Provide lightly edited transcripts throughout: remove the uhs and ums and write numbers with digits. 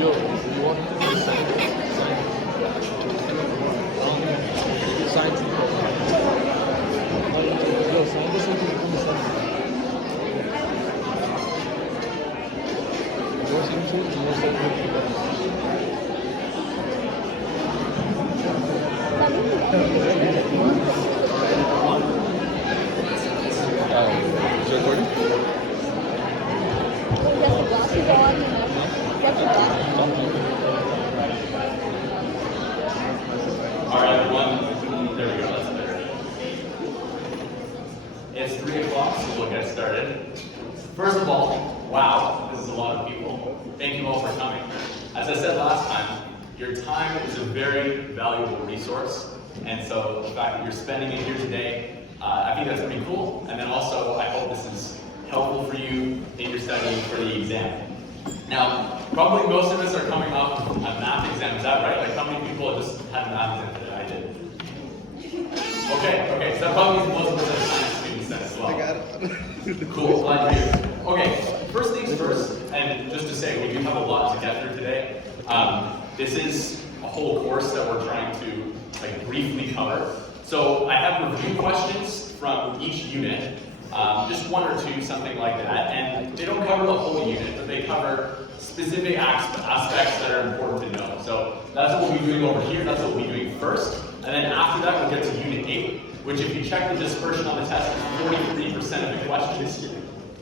Yo, you want to sign Yo, sign this one to become a sign. Your signature and your signature. Is it recording? All right, everyone. There we go. That's better. It's 3 o'clock, so we'll get started. First of all, wow, this is a lot of people. Thank you all for coming. As I said last time, your time is a very valuable resource, and so the fact that you're spending it here today, I think that's pretty cool. And then also, I hope this is helpful for you in your studying for the exam. Now, probably most of us are coming off a math exam, is that right? Like, how many people have just had a math exam today? I did. Okay, so that probably means most of us are science students then as well. I got it. Cool, glad you're here. Okay, first things first, and just to say, we do have a lot to get through today. This is a whole course that we're trying to briefly cover. So I have review questions from each unit, just one or two, something like that, and they don't cover the whole unit, but they cover specific aspects that are important to know. So that's what we'll be doing over here, that's what we'll be doing first, and then after that we'll get to Unit 8, which if you check the dispersion on the test, is 43% of the questions.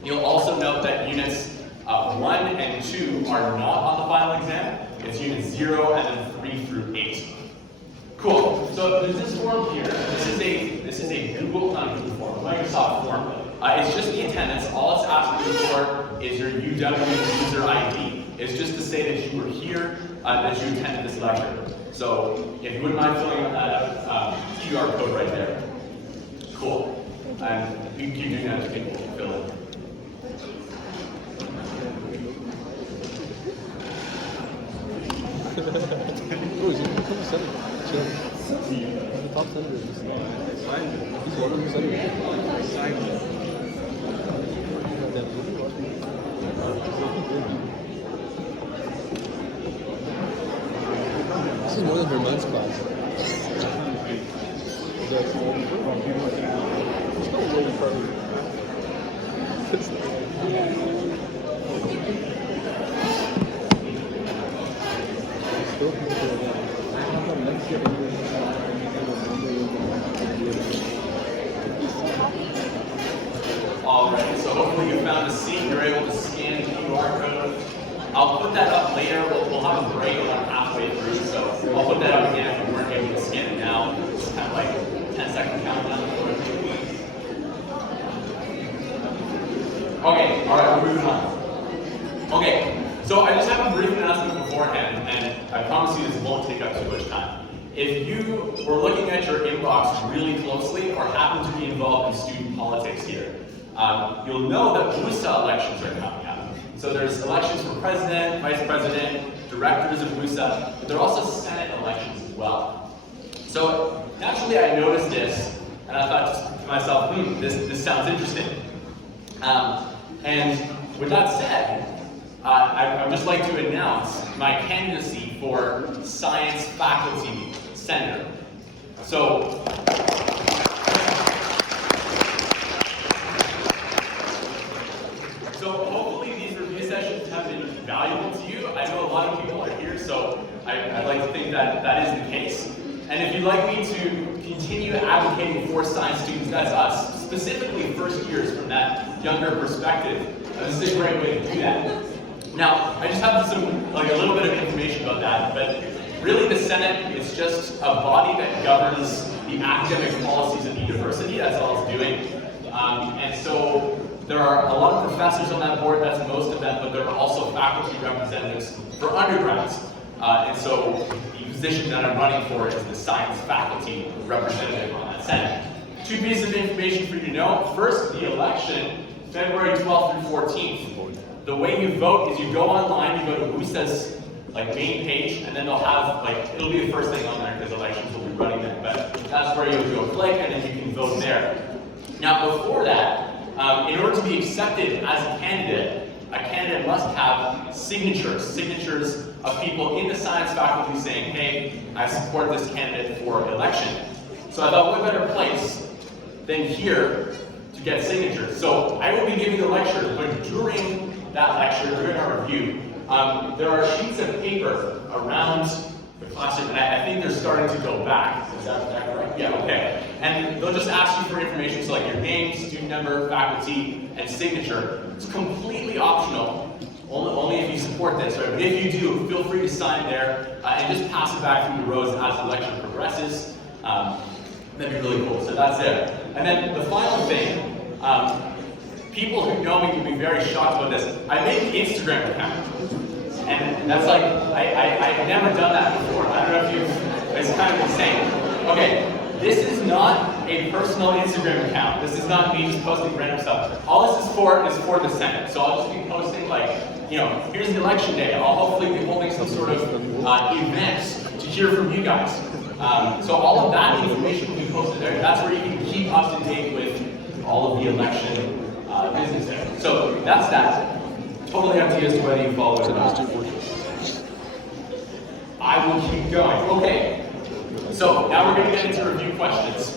You'll also note that Units 1 and 2 are not on the final exam. It's Units 0 and then 3 through 8. Cool. So there's this form here. This is a Microsoft form. It's just the attendance. All it's asking you for is your UW user ID. It's just to say that you were here, that you attended this lecture. So if you wouldn't mind filling out that QR code right there. Cool. And you can keep doing that as people fill in. Bro, he's become a senator. Chill. He's the top senator. He's one of the senators. This is more than Vermont's class. There's no way in front of you. Alright, so hopefully you found a seat, you're able to scan the QR code. I'll put that up later, we'll have a break about halfway through, so I'll put that up again if you weren't able to scan it now. It's kind of like a 10-second countdown. Okay, alright, we're moving on. Okay, so I just have a brief announcement beforehand, and I promise you this won't take up too much time. If you were looking at your inbox really closely or happen to be involved in student politics here, you'll know that WUSA elections are coming up. So there's elections for president, vice president, directors of WUSA, but there are also Senate elections as well. So naturally I noticed this, and I thought to myself, this sounds interesting. And with that said, I'd just like to announce my candidacy for Science Faculty Senator. So hopefully these review sessions have been valuable to you. I know a lot of people are here, so I'd like to think that that is the case. And if you'd like me to continue advocating for science students, that's us, specifically first years from that younger perspective, this is a great way to do that. Now, I just have a little bit of information about that, but really the Senate is just a body that governs the academic policies of the university. That's all it's doing. And so there are a lot of professors on that board, that's most of them, but there are also faculty representatives for undergrads. And so the position that I'm running for is the science faculty representative on that Senate. Two pieces of information for you to know. First, the election, February 12th through 14th. The way you vote is you go online, you go to WUSA's main page, and then they'll have, it'll be the first thing on there because elections will be running there, but that's where you'll go click and then you can vote there. Now before that, in order to be accepted as a candidate, a candidate must have signatures of people in the science faculty saying, hey, I support this candidate for election. So I thought, what better place than here to get signatures? So I will be giving a lecture, but during that lecture, during our review, there are sheets of paper around the classroom, and I think they're starting to go back. Is that correct? Yeah, okay. And they'll just ask you for information, so like your name, student number, faculty, and signature. It's completely optional, only if you support this, right? But if you do, feel free to sign there and just pass it back through the rows as the lecture progresses. That'd be really cool. So that's it. And then the final thing, people who know me will be very shocked about this. I made an Instagram account. And that's like, I've never done that before. I don't know if it's kind of insane. Okay, this is not a personal Instagram account. This is not me just posting random stuff. All this is for the Senate. So I'll just be posting like, here's the election day. I'll hopefully be holding some sort of event to hear from you guys. So all of that information will be posted there. That's where you can keep up to date with all of the election business there. So that's that. Totally up to you as to whether you follow it or not. I will keep going. Okay. So now we're going to get into review questions.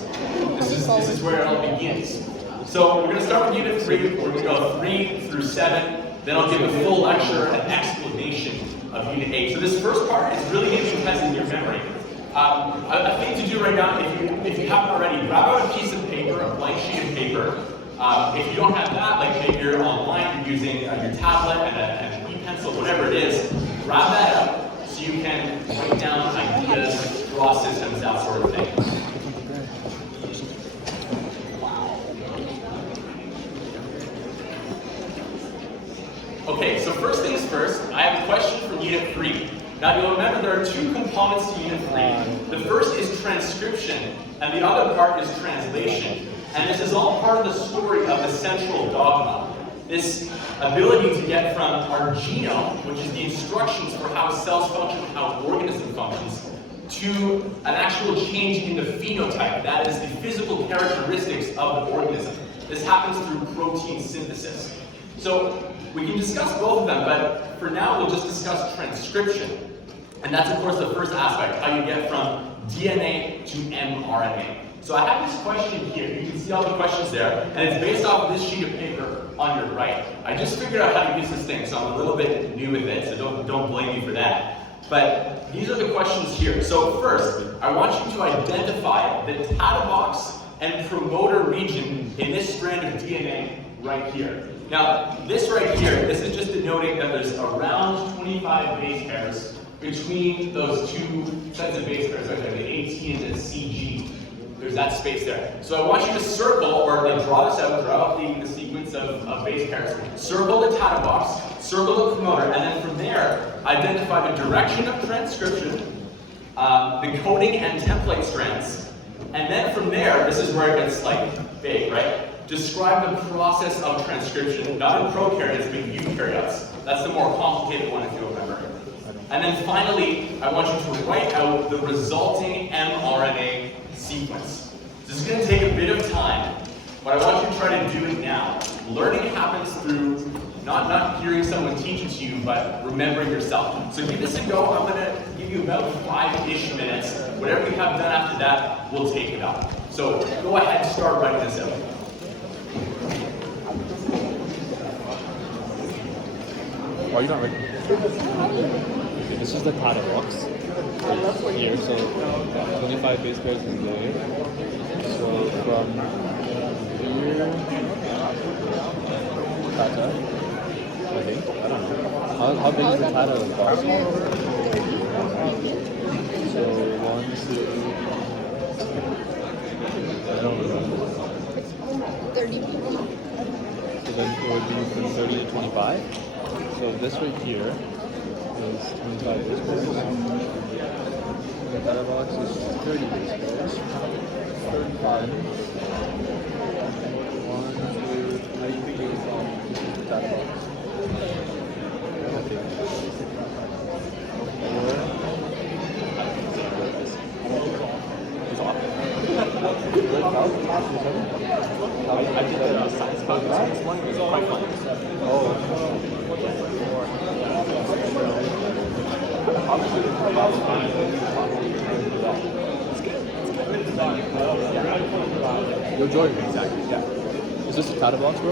This is where it all begins. So we're going to start with Unit 3. We're going to go 3 through 7. Then I'll give a full lecture and explanation of Unit 8. So this first part is really going to be testing your memory. A thing to do right now, if you haven't already, grab out a piece of paper, a blank sheet of paper. If you don't have that, like maybe you're online, you're using your tablet and an e-pencil, whatever it is, grab that up so you can write down ideas, draw systems, that sort of thing. Okay, so first things first, I have a question from Unit 3. Now you'll remember there are two components to Unit 3. The first is transcription, and the other part is translation. And this is all part of the story of the central dogma. This ability to get from our genome, which is the instructions for how cells function, how an organism functions, to an actual change in the phenotype, that is the physical characteristics of the organism. This happens through protein synthesis. So we can discuss both of them, but for now we'll just discuss transcription. And that's of course the first aspect, how you get from DNA to mRNA. So I have this question here. You can see all the questions there, and it's based off of this sheet of paper on your right. I just figured out how to use this thing, so I'm a little bit new with it, so don't blame me for that. But these are the questions here. So first, I want you to identify the tata box and promoter region in this strand of DNA right here. Now, this right here, this is just denoting that there's around 25 base pairs between those two sets of base pairs, right there, the AT and the CG. There's that space there. So I want you to circle, or like draw this out, draw out the sequence of base pairs. Circle the tata box, circle the promoter, and then from there, identify the direction of transcription, the coding and template strands, and then from there, this is where it gets like big, right? Describe the process of transcription, not in prokaryotes, but in eukaryotes. That's the more complicated one, if you remember. And then finally, I want you to write out the resulting mRNA sequence. This is going to take a bit of time, but I want you to try to do it now. Learning happens through not hearing someone teach it to you, but remembering yourself. So give this a go. I'm going to give you about 5-ish minutes. Whatever you have done after that, we'll take it up. So go ahead and start writing this out. Why are you not ready? Okay, this is the tata box. Right here, so 25 base pairs is there. So from here, tata, I think. I don't know. How big is the tata box? So 1, 2, I don't know. 30 people. So then it would be from 30 to 25. So this right here is 25 base pairs. The data box is 30 base pairs. 35. 1, 2, 3, 4 data box. I did the science one. It was quite fun. Oh. Yo, Jordan. Exactly. Yeah. Is this a title box, bro?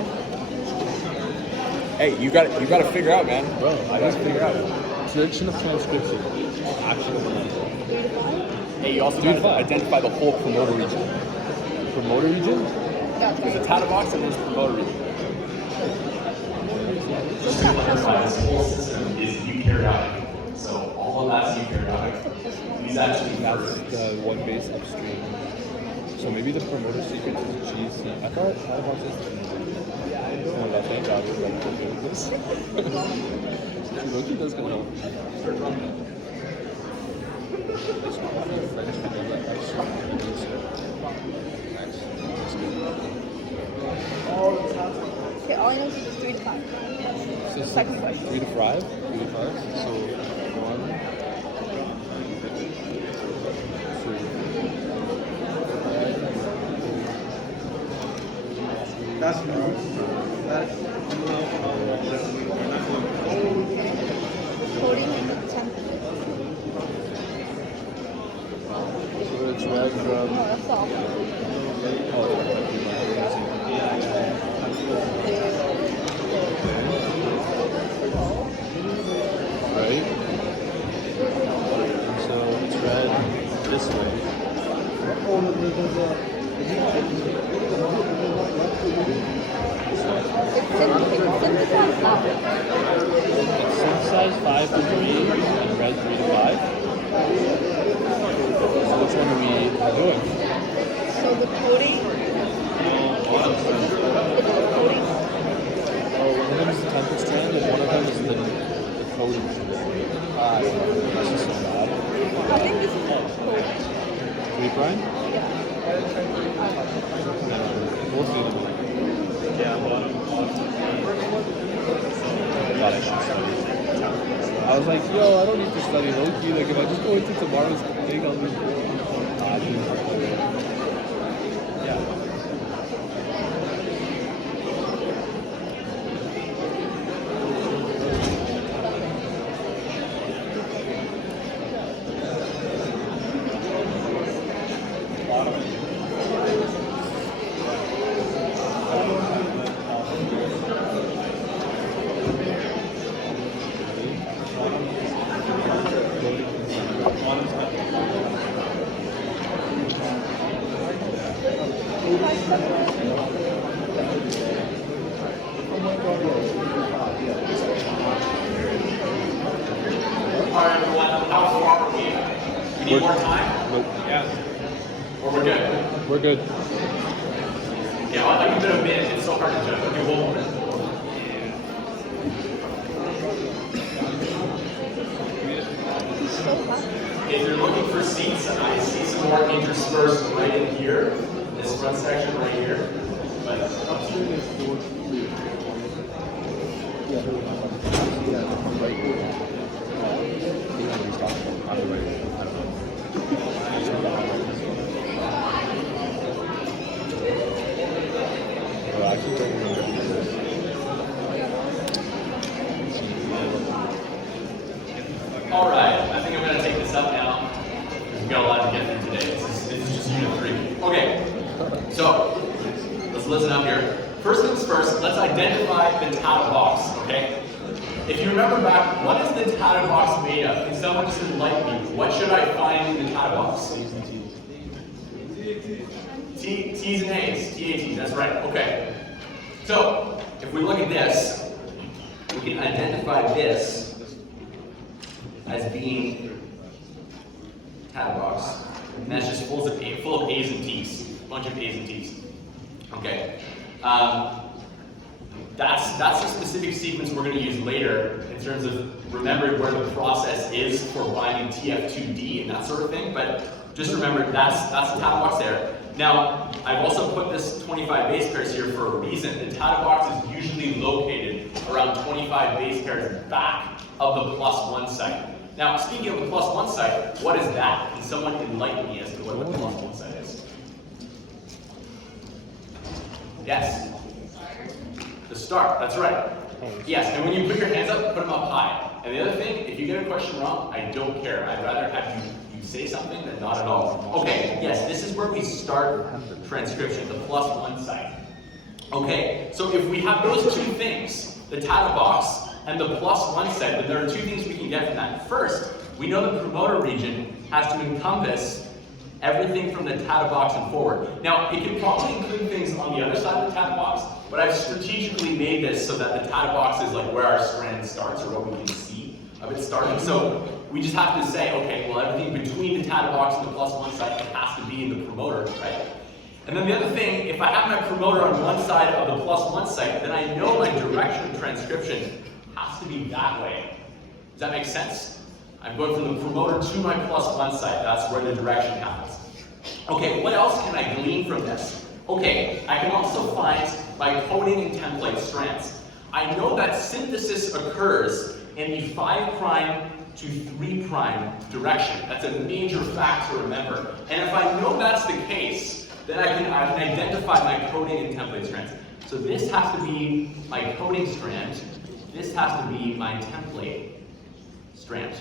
Hey, you got to figure out, man. Bro, I just figure out. Selection of transcription. Actually. Hey, you also got to identify the whole promoter region. Promoter region? There's a title box and there's a promoter region. This whole system is eukaryotic. So all of that's eukaryotic. These actually That's the one base upstream. So maybe the promoter sequence is GC. I thought title box is oh, that's thank God we're like okay with this. Loki does kind of Okay, all I know is it's 3 to 5. so Second question. 3 to 5? 3 to 5? So 1, 2. That's no. That's Coding in the 10th. So it's red from No, that's all. right? So it's red this way. It's synthesized now. It's synthesized 5 to 3 and red 3 to 5. So which one are we doing? So the coding. It's the coding. Oh, one of them is the template strand and one of them is the coding strand. This is so bad. I think this is coding. 3 prime? Yeah. Both of them. God, I should study. I was like, yo, I don't need to study low-key. Like, if I just go into tomorrow's thing, I'll be Alright, everyone, how far are we? We need more time? Nope. Or we're good? We're good. Yeah, I'll give it a minute. It's so hard to judge. Okay, one more. He's so fast. If you're looking for seats, I see some more interspersed right in here. This front section right here. But I actually don't remember this. all right, I think I'm going to take this up now. We've got a lot to get through today. This is just unit 3. Okay, so let's listen up here. First things first, let's identify the title box, okay? If you remember back, what is the title box made of? Can someone just enlighten me? What should I find in the title box? T's and T's. T's and A's, TATs, that's right, okay. So, if we look at this, we can identify this as being title box. And that's just full of A's and T's, a bunch of A's and T's. Okay. That's the specific sequence we're going to use later in terms of remembering where the process is for binding TF2D and that sort of thing. But just remember that's the title box there. Now, I've also put this 25 base pairs here for a reason. The title box is usually located around 25 base pairs back of the +1 site. Now, speaking of the +1 site, what is that? Can someone enlighten me as to what the +1 site is? Yes. The start, that's right. Yes, and when you put your hands up, put them up high. And the other thing, if you get a question wrong, I don't care. I'd rather have you say something than not at all. Okay, yes, this is where we start transcription, the +1 site. Okay, so if we have those two things, the data box and the +1 site, then there are two things we can get from that. First, we know the promoter region has to encompass everything from the data box and forward. Now, it can probably include things on the other side of the data box, but I've strategically made this so that the data box is like where our strand starts, or what we can see of it starting. So we just have to say, okay, well, everything between the data box and the +1 site has to be in the promoter, right? And then the other thing, if I have my promoter on one side of the +1 site, then I know my direction of transcription has to be that way. Does that make sense? I'm going from the promoter to my +1 site. That's where the direction happens. Okay, what else can I glean from this? Okay, I can also find my coding and template strands. I know that synthesis occurs in the 5' to 3' direction. That's a major fact to remember. And if I know that's the case, then I can identify my coding and template strands. So this has to be my coding strand. This has to be my template strand.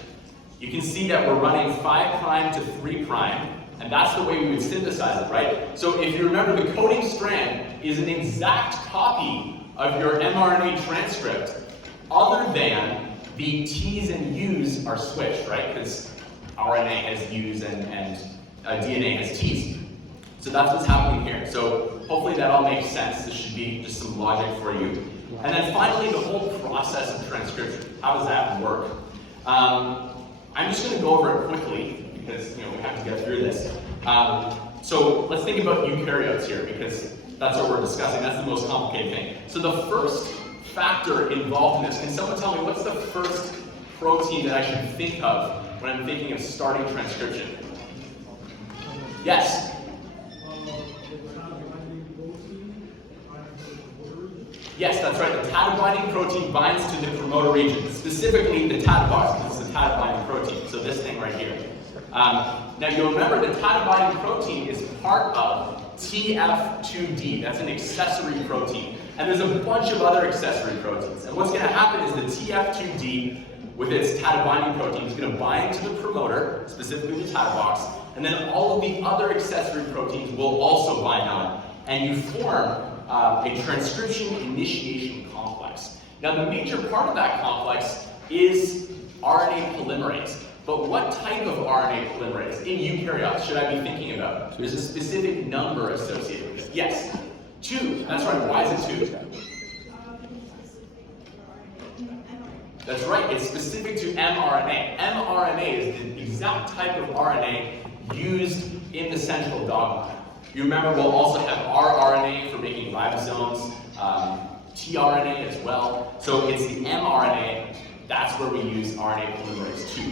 You can see that we're running 5' to 3', and that's the way we would synthesize it, right? So if you remember, the coding strand is an exact copy of your mRNA transcript, other than the T's and U's are switched, right? Because RNA has U's and DNA has T's. So that's what's happening here. So hopefully that all makes sense. This should be just some logic for you. And then finally, the whole process of transcription. How does that work? I'm just going to go over it quickly because we have to get through this. So let's think about eukaryotes here because that's what we're discussing. That's the most complicated thing. So the first factor involved in this, can someone tell me what's the first protein that I should think of when I'm thinking of starting transcription? Yes? Yes, that's right. The TATA binding protein binds to the promoter region, specifically the TATA box, because it's a TATA binding protein. So this thing right here. Now you'll remember the TATA binding protein is part of TF2D. That's an accessory protein. And there's a bunch of other accessory proteins. And what's going to happen is the TF2D, with its TATA binding protein, is going to bind to the promoter, specifically the TATA box, and then all of the other accessory proteins will also bind on. And you form a transcription initiation complex. Now the major part of that complex is RNA polymerase. But what type of RNA polymerase in eukaryotes should I be thinking about? There's a specific number associated with it. Yes? 2. That's right. Why is it 2? That's right. It's specific to mRNA. mRNA is the exact type of RNA used in the central dogma. You remember we'll also have rRNA for making ribosomes, tRNA as well. So it's the mRNA, that's where we use RNA polymerase 2.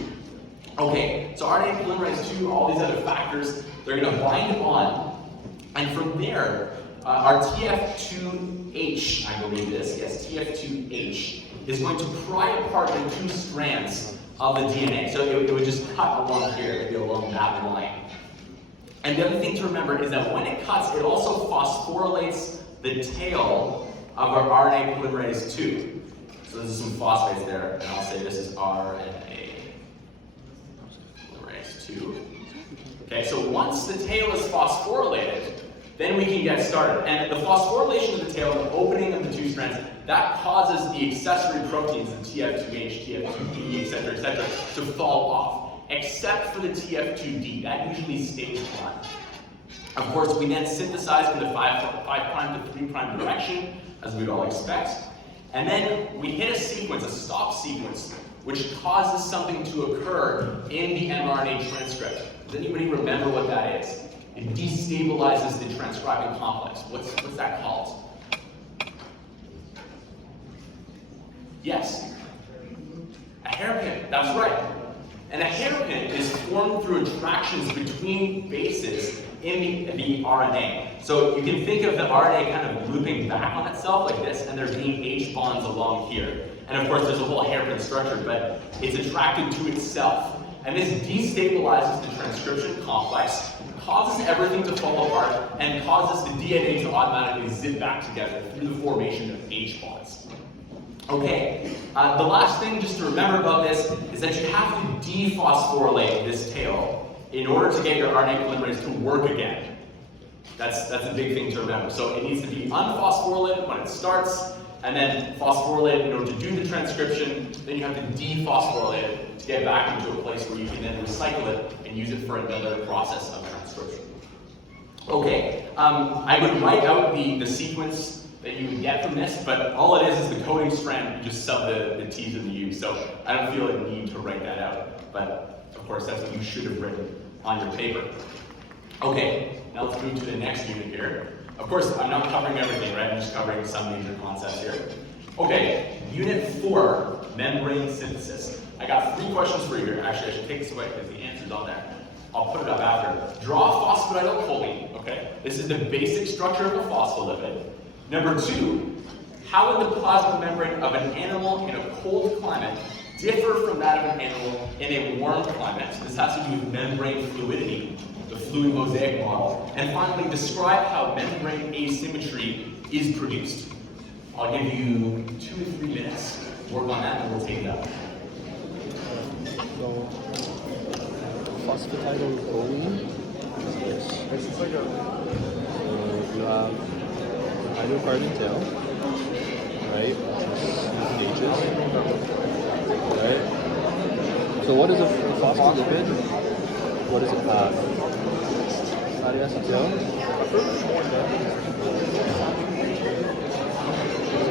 Okay, so RNA polymerase 2, all these other factors, they're going to bind on, and from there, our TF2H, I believe it is, yes, TF2H, is going to pry apart the 2 strands of the DNA. So it would just cut along here, maybe along that line. And the other thing to remember is that when it cuts, it also phosphorylates the tail of our RNA polymerase 2. So there's some phosphates there, and I'll say this is RNA polymerase 2. Okay, so once the tail is phosphorylated, then we can get started. And the phosphorylation of the tail, the opening of the 2 strands, that causes the accessory proteins, the TF2H, TF2D, etc., to fall off. Except for the TF2D, that usually stays on. Of course, we then synthesize in the 5' to 3' direction, as we'd all expect. And then we hit a sequence, a stop sequence, which causes something to occur in the mRNA transcript. Does anybody remember what that is? It destabilizes the transcribing complex. What's that called? Yes? A hairpin, that's right. And a hairpin is formed through attractions between bases in the RNA. So you can think of the RNA kind of looping back on itself like this, and there's being H bonds along here. And of course there's a whole hairpin structure, but it's attracted to itself. And this destabilizes the transcription complex, causes everything to fall apart, and causes the DNA to automatically zip back together through the formation of H bonds. Okay, the last thing just to remember about this is that you have to dephosphorylate this tail in order to get your RNA polymerase to work again. That's a big thing to remember. So it needs to be unphosphorylated when it starts, and then phosphorylated in order to do the transcription. Then you have to dephosphorylate it to get back into a place where you can then recycle it and use it for another process of transcription. Okay, I would write out the sequence that you would get from this, but all it is the coding strand. You just sub the T's and the U's. So I don't feel a need to write that out. But of course, that's what you should have written on your paper. Okay, now let's move to the next unit here. Of course, I'm not covering everything, right? I'm just covering some major concepts here. Okay, Unit 4, membrane synthesis. I got 3 questions for you here. Actually, I should take this away because the answer's on there. I'll put it up after. Draw phosphatidylcholine, okay? This is the basic structure of a phospholipid. Number 2, how would the plasma membrane of an animal in a cold climate differ from that of an animal in a warm climate? So this has to do with membrane fluidity, the fluid mosaic model. And finally, describe how membrane asymmetry is produced. I'll give you 2 to 3 minutes to work on that, and we'll take it up. So, phosphatidylcholine is this. This is like a. So you have hydrocarbon tail, right? These H's, right? So what is a phospholipid? What does it have? Fatty acid tail,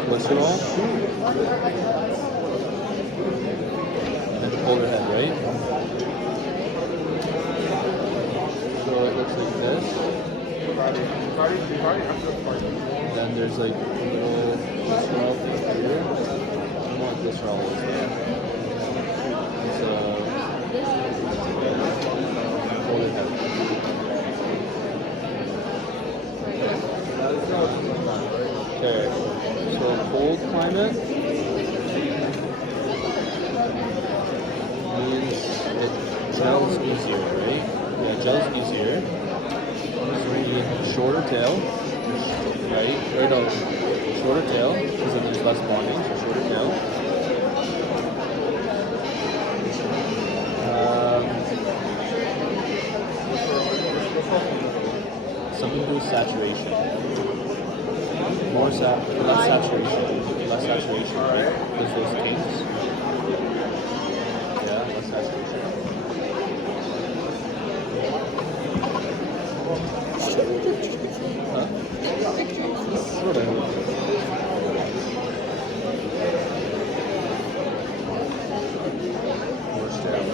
glycerol, and then the polar head, right? So it looks like this. Then there's like a little glycerol here. I don't know what glycerol is there. It's polar head. Okay, so cold climate means it gels easier, right? Yeah, it gels easier. So we need shorter tail, right? Or no, shorter tail, because then there's less bonding, so shorter tail. Something to do with saturation. Less saturation, right? There's those kinks. Yeah, less saturation. Huh? Sort of. More sterile.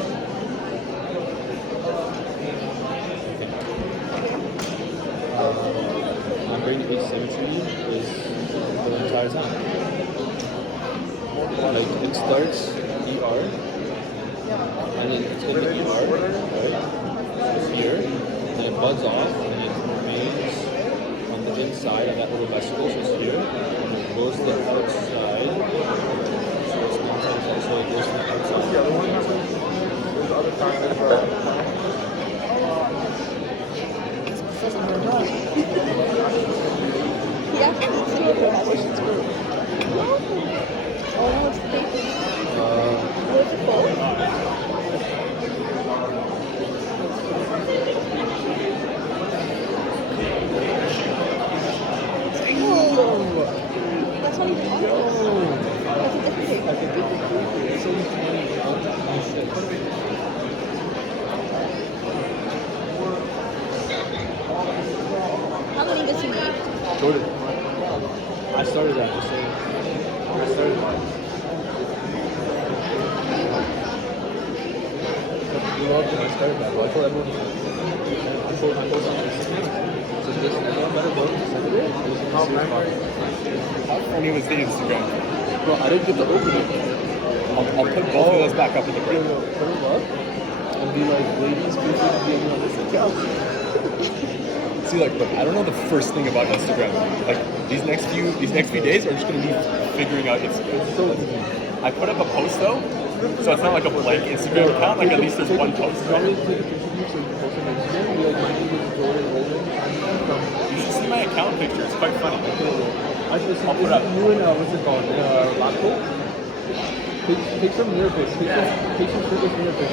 Membrane asymmetry is the entire time. Like it starts ER, and then it's in the ER, right? It's here, and then it buds off, and it remains on the inside of that little vesicle, so it's here, and it goes to the outside. So it's not outside, so it goes to the outside. Yeah, the one there's the other kind of. He actually eats it with a question spoon. Oh no, it's thick. What's it called? Oh, that's not even awesome. That's a different thing. How many does he need? Jordan. I started that. I started that. You loved it. I started that. But I told everyone. I told on Instagram. So this everyone better vote to send it. It was a serious podcast. How funny was the Instagram? Bro, I didn't get to open it. I'll put both of those back up in the break. Put them up and be like, ladies, please be on this account. See, like, look, I don't know the first thing about Instagram. Like, these next few days are just gonna be figuring out it's So easy. I put up a post though, so it's not like a blank Instagram account. Like, at least there's one post. You want me to take a picture of you so you can post it on Instagram? Be like, my name is Jordan Olden. You should see my account picture. It's quite funny. I just I'll put up. you and what's it called? Laco? Take some mirror pics. Take some shirtless mirror pics.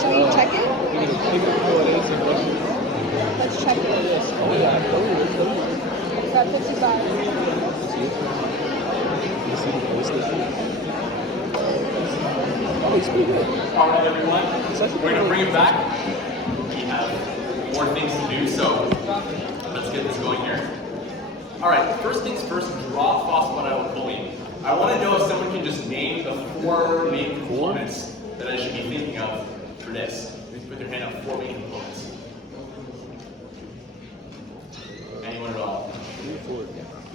Shall we check it? Let's check it. Oh yeah. It's at 55. You see the PlayStation? Oh, it's pretty good. All right, everyone. We're going to bring it back. We have more things to do, so let's get this going here. All right, first things first, draw phosphatidylcholine. I want to know if someone can just name the 4 main components that I should be thinking of for this. Put your hand up, 4 main components. Anyone at all?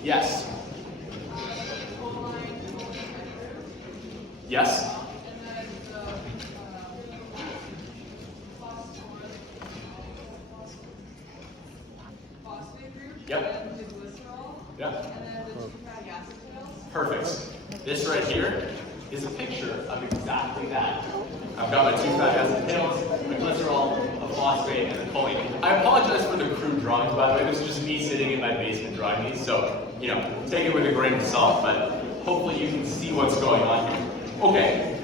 Yes. Yes? Yep. Yep. Perfect. This right here is a picture of exactly that. I've got my 2 fatty acid tails, my glycerol, a phosphate, and a choline. I apologize for the crude drawings, by the way. This is just me sitting in my basement drawing these, so, you know, take it with a grain of salt, but hopefully you can see what's going on here. Okay.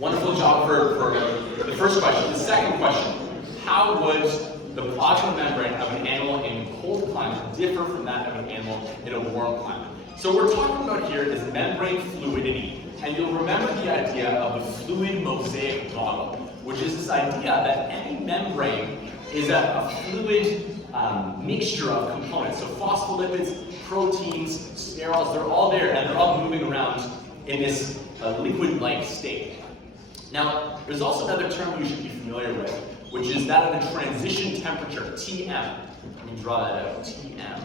Wonderful job for the first question. The second question, how would the plasma membrane of an animal in a cold climate differ from that of an animal in a warm climate? So what we're talking about here is membrane fluidity. And you'll remember the idea of the fluid mosaic model, which is this idea that any membrane is a fluid mixture of components. So phospholipids, proteins, sterols, they're all there and they're all moving around in this liquid-like state. Now, there's also another term you should be familiar with, which is that of the transition temperature, Tm. Let me draw that out, Tm,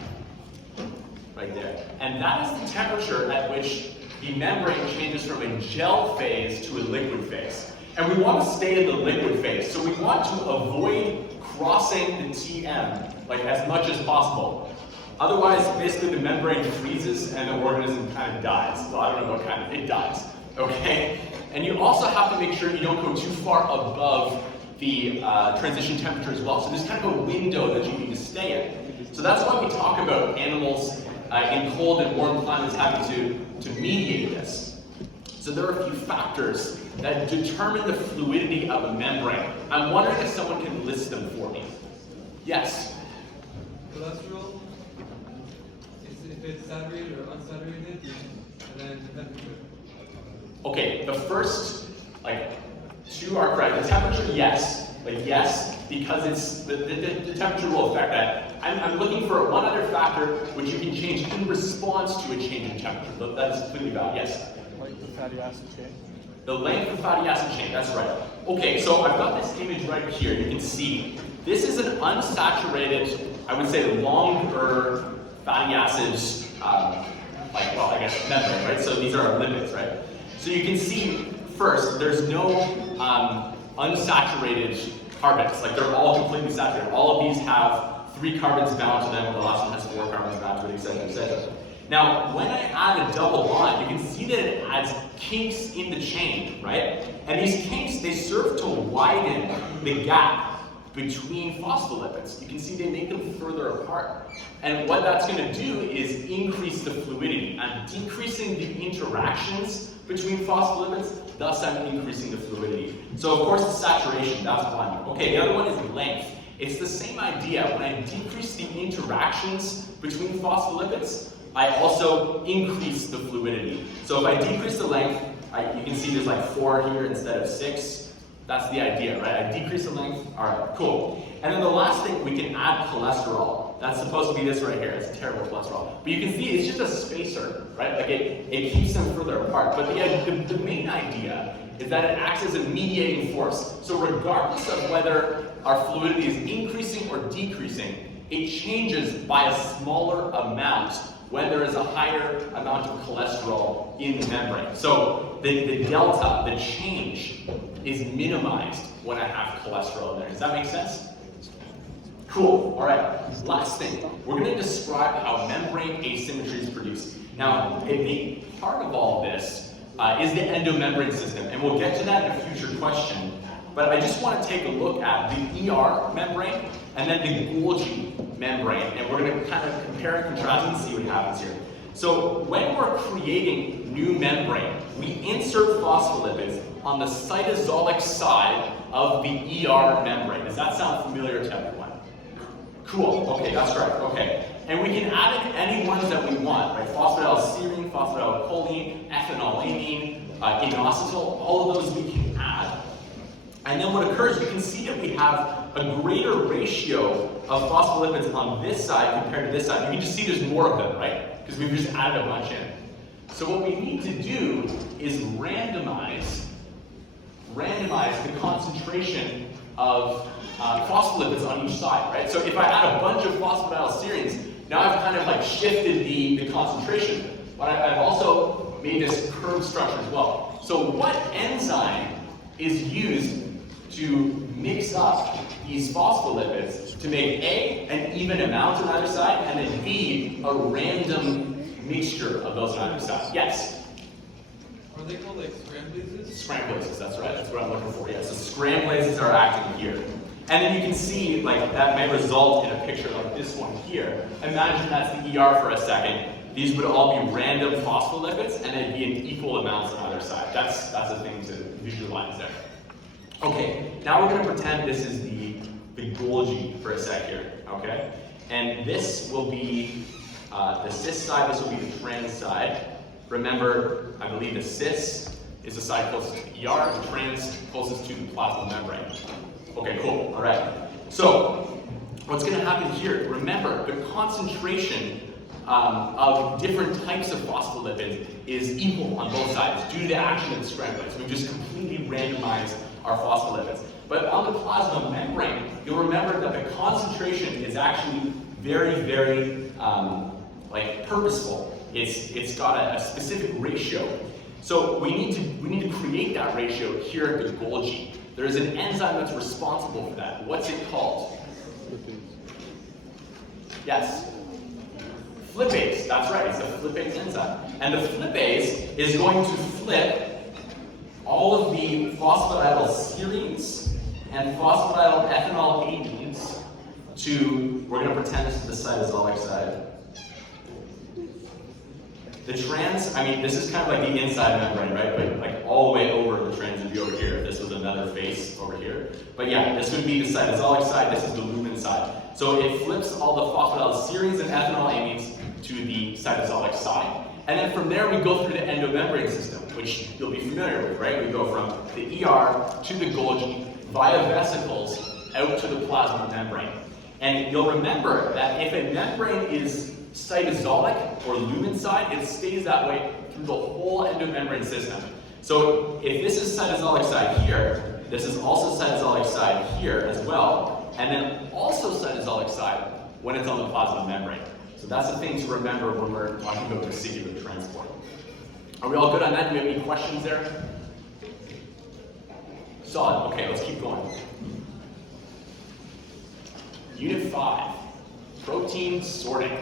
right there. And that is the temperature at which the membrane changes from a gel phase to a liquid phase. And we want to stay in the liquid phase, so we want to avoid crossing the Tm like as much as possible. Otherwise, basically the membrane freezes and the organism kind of dies. Well, I don't know what kind of, it dies, okay? And you also have to make sure you don't go too far above the transition temperature as well. So there's kind of a window that you need to stay in. So that's why we talk about animals in cold and warm climates having to mediate this. So there are a few factors that determine the fluidity of a membrane. I'm wondering if someone can list them for me. Yes? Cholesterol, if it's saturated or unsaturated, and then temperature. Okay, the first, 2 are correct. The temperature, yes. Yes, because it's the temperature will affect that. I'm looking for one other factor which you can change in response to a change in temperature. That is completely valid, yes? Like the fatty acid chain. The length of fatty acid chain, that's right. Okay, so I've got this image right here. You can see this is an unsaturated, I would say longer fatty acids, I guess membrane, right? So these are our lipids, right? So you can see first, there's no unsaturated carbons. They're all completely saturated. All of these have 3 carbons bound to them, and the last one has 4 carbons bound to it, etc., etc. Now, when I add a double bond, you can see that it adds kinks in the chain, right? And these kinks, they serve to widen the gap between phospholipids. You can see they make them further apart. And what that's going to do is increase the fluidity. I'm decreasing the interactions between phospholipids, thus I'm increasing the fluidity. So of course the saturation, that's one. Okay, the other one is length. It's the same idea. When I decrease the interactions between phospholipids, I also increase the fluidity. So if I decrease the length, you can see there's 4 here instead of 6. That's the idea, right? I decrease the length, all right, cool. And then the last thing, we can add cholesterol. That's supposed to be this right here. It's terrible cholesterol. But you can see it's just a spacer, right? It keeps them further apart. But the main idea is that it acts as a mediating force. So regardless of whether our fluidity is increasing or decreasing, it changes by a smaller amount when there is a higher amount of cholesterol in the membrane. So the delta, the change, is minimized when I have cholesterol in there. Does that make sense? Cool, all right. Last thing, we're gonna describe how membrane asymmetry is produced. Now, a part of all this is the endomembrane system, and we'll get to that in a future question. but I just want to take a look at the ER membrane and then the Golgi membrane, and we're going to kind of compare and contrast and see what happens here. So when we're creating new membrane, we insert phospholipids on the cytosolic side of the ER membrane. Does that sound familiar to everyone? Cool, okay, that's correct, okay. And we can add in any ones that we want, right? Phosphatidylserine, phosphatidylcholine, ethanolamine, inositol, all of those we can add. And then what occurs, you can see that we have a greater ratio of phospholipids on this side compared to this side. You can just see there's more of them, right? Because we've just added a bunch in. So what we need to do is randomize the concentration of phospholipids on each side, right? So if I add a bunch of phosphatidylserines, now I've kind of like shifted the concentration, but I've also made this curved structure as well. So what enzyme is used to mix up these phospholipids to make A, an even amount on either side, and then B, a random mixture of those on either side? Yes? Are they called like scramblazes? Scramblazes, that's right, that's what I'm looking for. Yes, so scramblazes are acting here. And then you can see like that may result in a picture like this one here. Imagine that's the ER for a second. These would all be random phospholipids and they'd be in equal amounts on either side. That's a thing to visualize there. Okay, now we're going to pretend this is the Golgi for a sec here, okay? And this will be the cis side, this will be the trans side. Remember, I believe the cis is the side closest to the ER, the trans closest to the plasma membrane. Okay, cool, all right. So, what's going to happen here, remember, the concentration of different types of phospholipids is equal on both sides due to the action of the scramblase. We've just completely randomized our phospholipids. But on the plasma membrane, you'll remember that the concentration is actually very, very purposeful. It's got a specific ratio. So we need to create that ratio here at the Golgi. There is an enzyme that's responsible for that. What's it called? Yes. Flippase, that's right, it's a flippase enzyme. And the flippase is going to flip all of the phosphatidylserines and phosphatidylethanolamines to, we're going to pretend this is the cytosolic side. The trans, I mean, this is kind of like the inside membrane, right? But like all the way over the trans would be over here. This was another face over here. But yeah, this would be the cytosolic side, this is the lumen side. So it flips all the phosphatidylserines and ethanolamines to the cytosolic side. And then from there we go through the endomembrane system, which you'll be familiar with, right? We go from the ER to the Golgi via vesicles out to the plasma membrane. And you'll remember that if a membrane is cytosolic or lumen side, it stays that way through the whole endomembrane system. So if this is cytosolic side here, this is also cytosolic side here as well, and then also cytosolic side when it's on the plasma membrane. So that's the thing to remember when we're talking about vesicular transport. Are we all good on that? Do we have any questions there? Solid. Okay, let's keep going. Unit 5, protein sorting.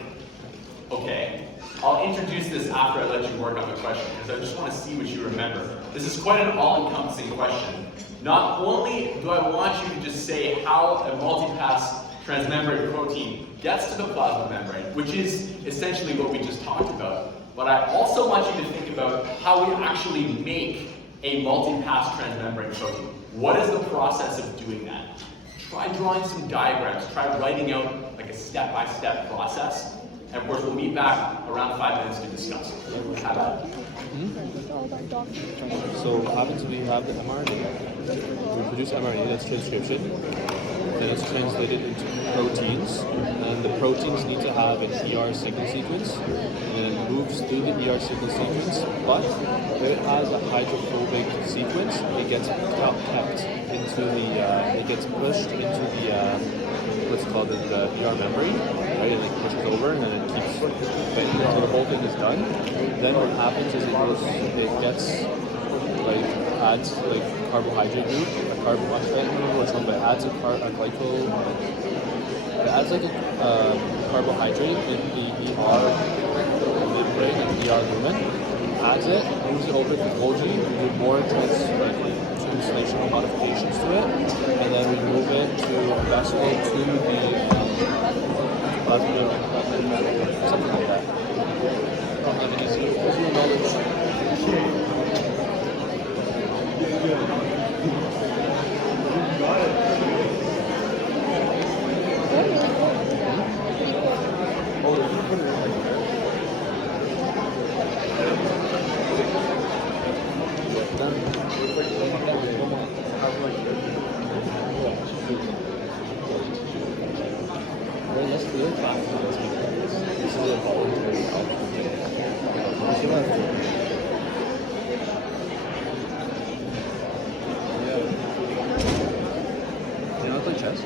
Okay, I'll introduce this after I let you work on the question, because I just want to see what you remember. This is quite an all-encompassing question. Not only do I want you to just say how a multipass transmembrane protein gets to the plasma membrane, which is essentially what we just talked about, but I also want you to think about how we actually make a multipass transmembrane protein. What is the process of doing that? Try drawing some diagrams, try writing out like a step-by-step process. And of course, we'll meet back around 5 minutes to discuss. How about it? So what happens, we have the mRNA. We produce mRNA, that's transcription. Then it's translated into proteins. And the proteins need to have an ER signal sequence. And then it moves through the ER signal sequence. But if it has a hydrophobic sequence, it gets kept into the, it gets pushed into the, what's called the ER membrane, right? And it pushes over and then it keeps bending until the whole thing is done. Then what happens is it gets like adds like carbohydrate group, a carbohydrate. I don't remember which one, but it adds a glycol. It adds like a carbohydrate in the ER membrane and ER lumen. Adds it, moves it over to Golgi, do more installational modifications to it, and then we move it to vessel to the plasma, something like that. I don't have any visual knowledge. Well, let's do it fast. This is a voluntary option. You should have to. You know how to play chess?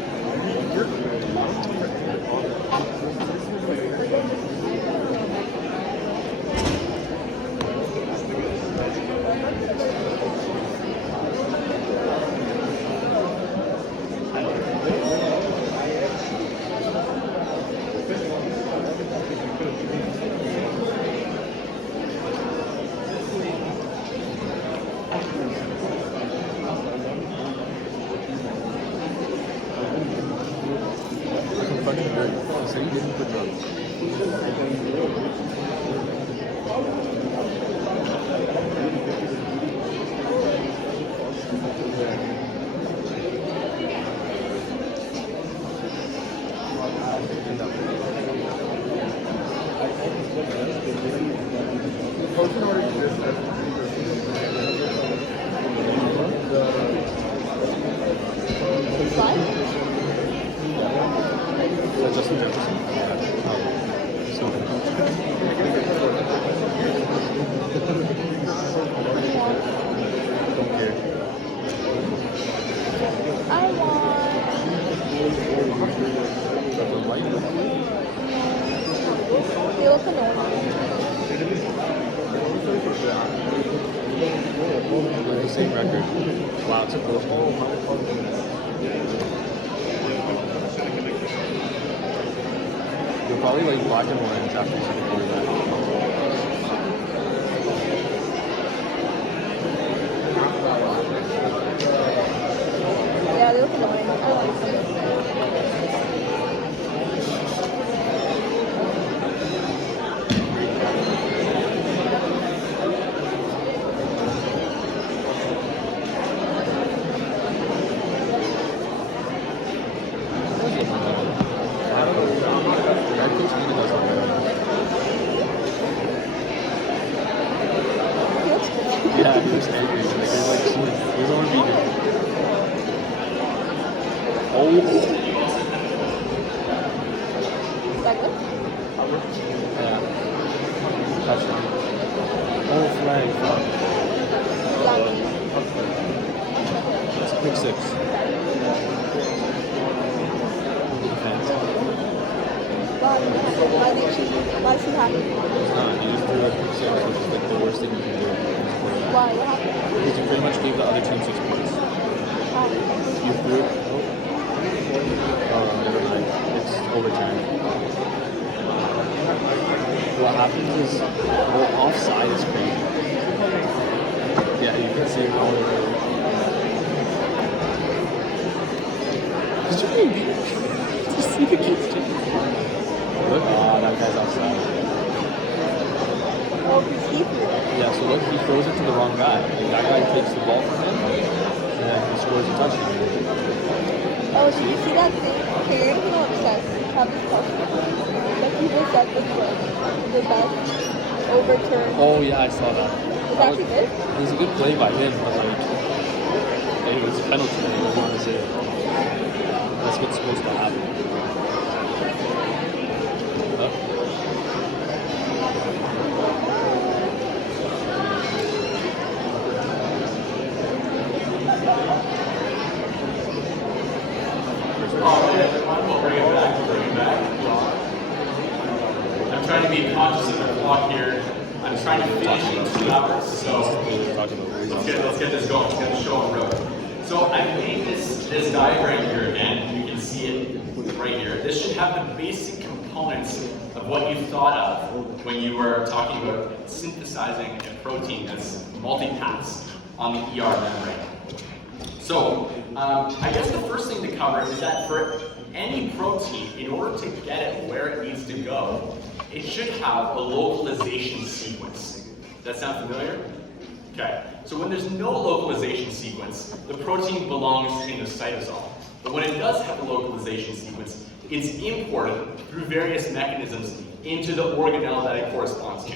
I confronted her. I said you didn't put drugs. Slide? Is that Justin Jefferson? Don't care. I want. The light They look annoying. We're the same record. Wow, it's a close You'll probably like black and orange after you record that. Yeah, they look annoying. I like them. Our coach really does look better. He looks cute. Yeah, he looks angry. Like, he's like, geez, he's over beating. Oh. Is that good? Yeah. Touchdown. Oh, flag. Yeah. It's a pick six. Defense. Why is he happy? It's not. You just threw a pick six, which is like the worst thing you can do. Why? What happened? Because you pretty much gave the other team 6 points. Why? You threw it. Oh, never mind. It's overtime. What happens is, well, offside is crazy. Yeah, you can see it all the way. Did you really beat to see the kids change? Look, that guy's offside. Oh, because he threw it. Yeah, so look, he throws it to the wrong guy. Like, that guy takes the ball from him, and then he scores a touchdown. Oh, did you see that thing? Okay, you're gonna get obsessed. Have this question. But people said this was the best overturn. Oh yeah, I saw that. Is that actually good? It was a good play by him, but like, it was a penalty. I don't want to say it. That's what's supposed to happen. Huh? I'm trying to be conscious of the clock here. I'm trying to finish in 2 hours, so let's get this going. Let's get the show on the road. So I made this diagram here again. You can see it right here. This should have the basic components of what you thought of when you were talking about synthesizing a protein that's multi-paths on the ER membrane. So I guess the first thing to cover is that for any protein, in order to get it where it needs to go, it should have a localization sequence. Does that sound familiar? Okay, so when there's no localization sequence, the protein belongs in the cytosol. But when it does have a localization sequence, it's imported through various mechanisms into the organelle that it corresponds to.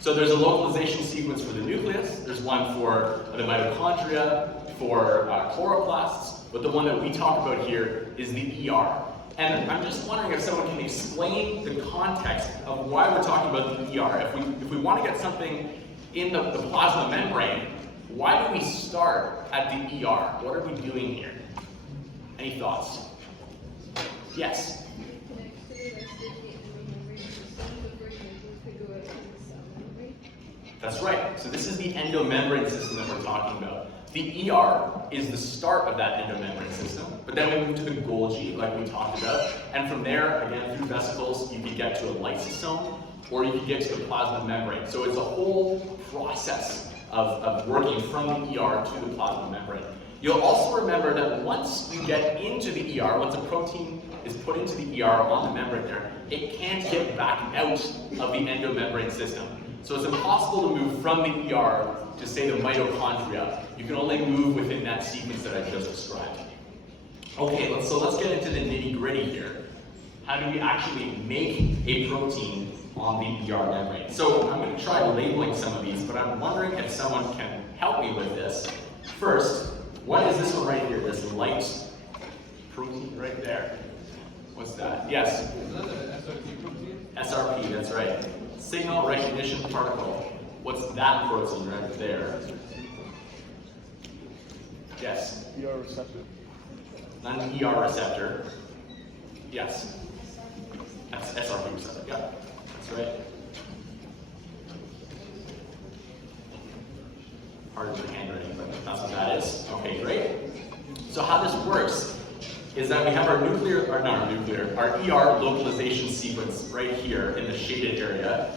So there's a localization sequence for the nucleus, there's one for the mitochondria, for chloroplasts, but the one that we talk about here is the ER. And I'm just wondering if someone can explain the context of why we're talking about the ER. If we want to get something in the plasma membrane, why do we start at the ER? What are we doing here? Any thoughts? Yes? That's right. So this is the endomembrane system that we're talking about. The ER is the start of that endomembrane system, but then we move to the Golgi, like we talked about, and from there, again, through vesicles, you can get to a lysosome, or you can get to the plasma membrane. So it's a whole process of working from the ER to the plasma membrane. You'll also remember that once you get into the ER, once a protein is put into the ER on the membrane there, it can't get back out of the endomembrane system. So it's impossible to move from the ER to, say, the mitochondria. You can only move within that sequence that I just described. Okay, so let's get into the nitty-gritty here. How do we actually make a protein on the ER membrane? So I'm going to try labeling some of these, but I'm wondering if someone can help me with this. First, what is this one right here, this light protein right there? What's that? Yes? Is that an SRP protein? SRP, that's right. Signal recognition particle. What's that protein right there? Yes? ER receptor. Not an ER receptor. Yes? That's SRP receptor, yeah. That's right. Part of your handwriting, but that's what that is. Okay, great. So how this works is that we have our our ER localization sequence right here in the shaded area.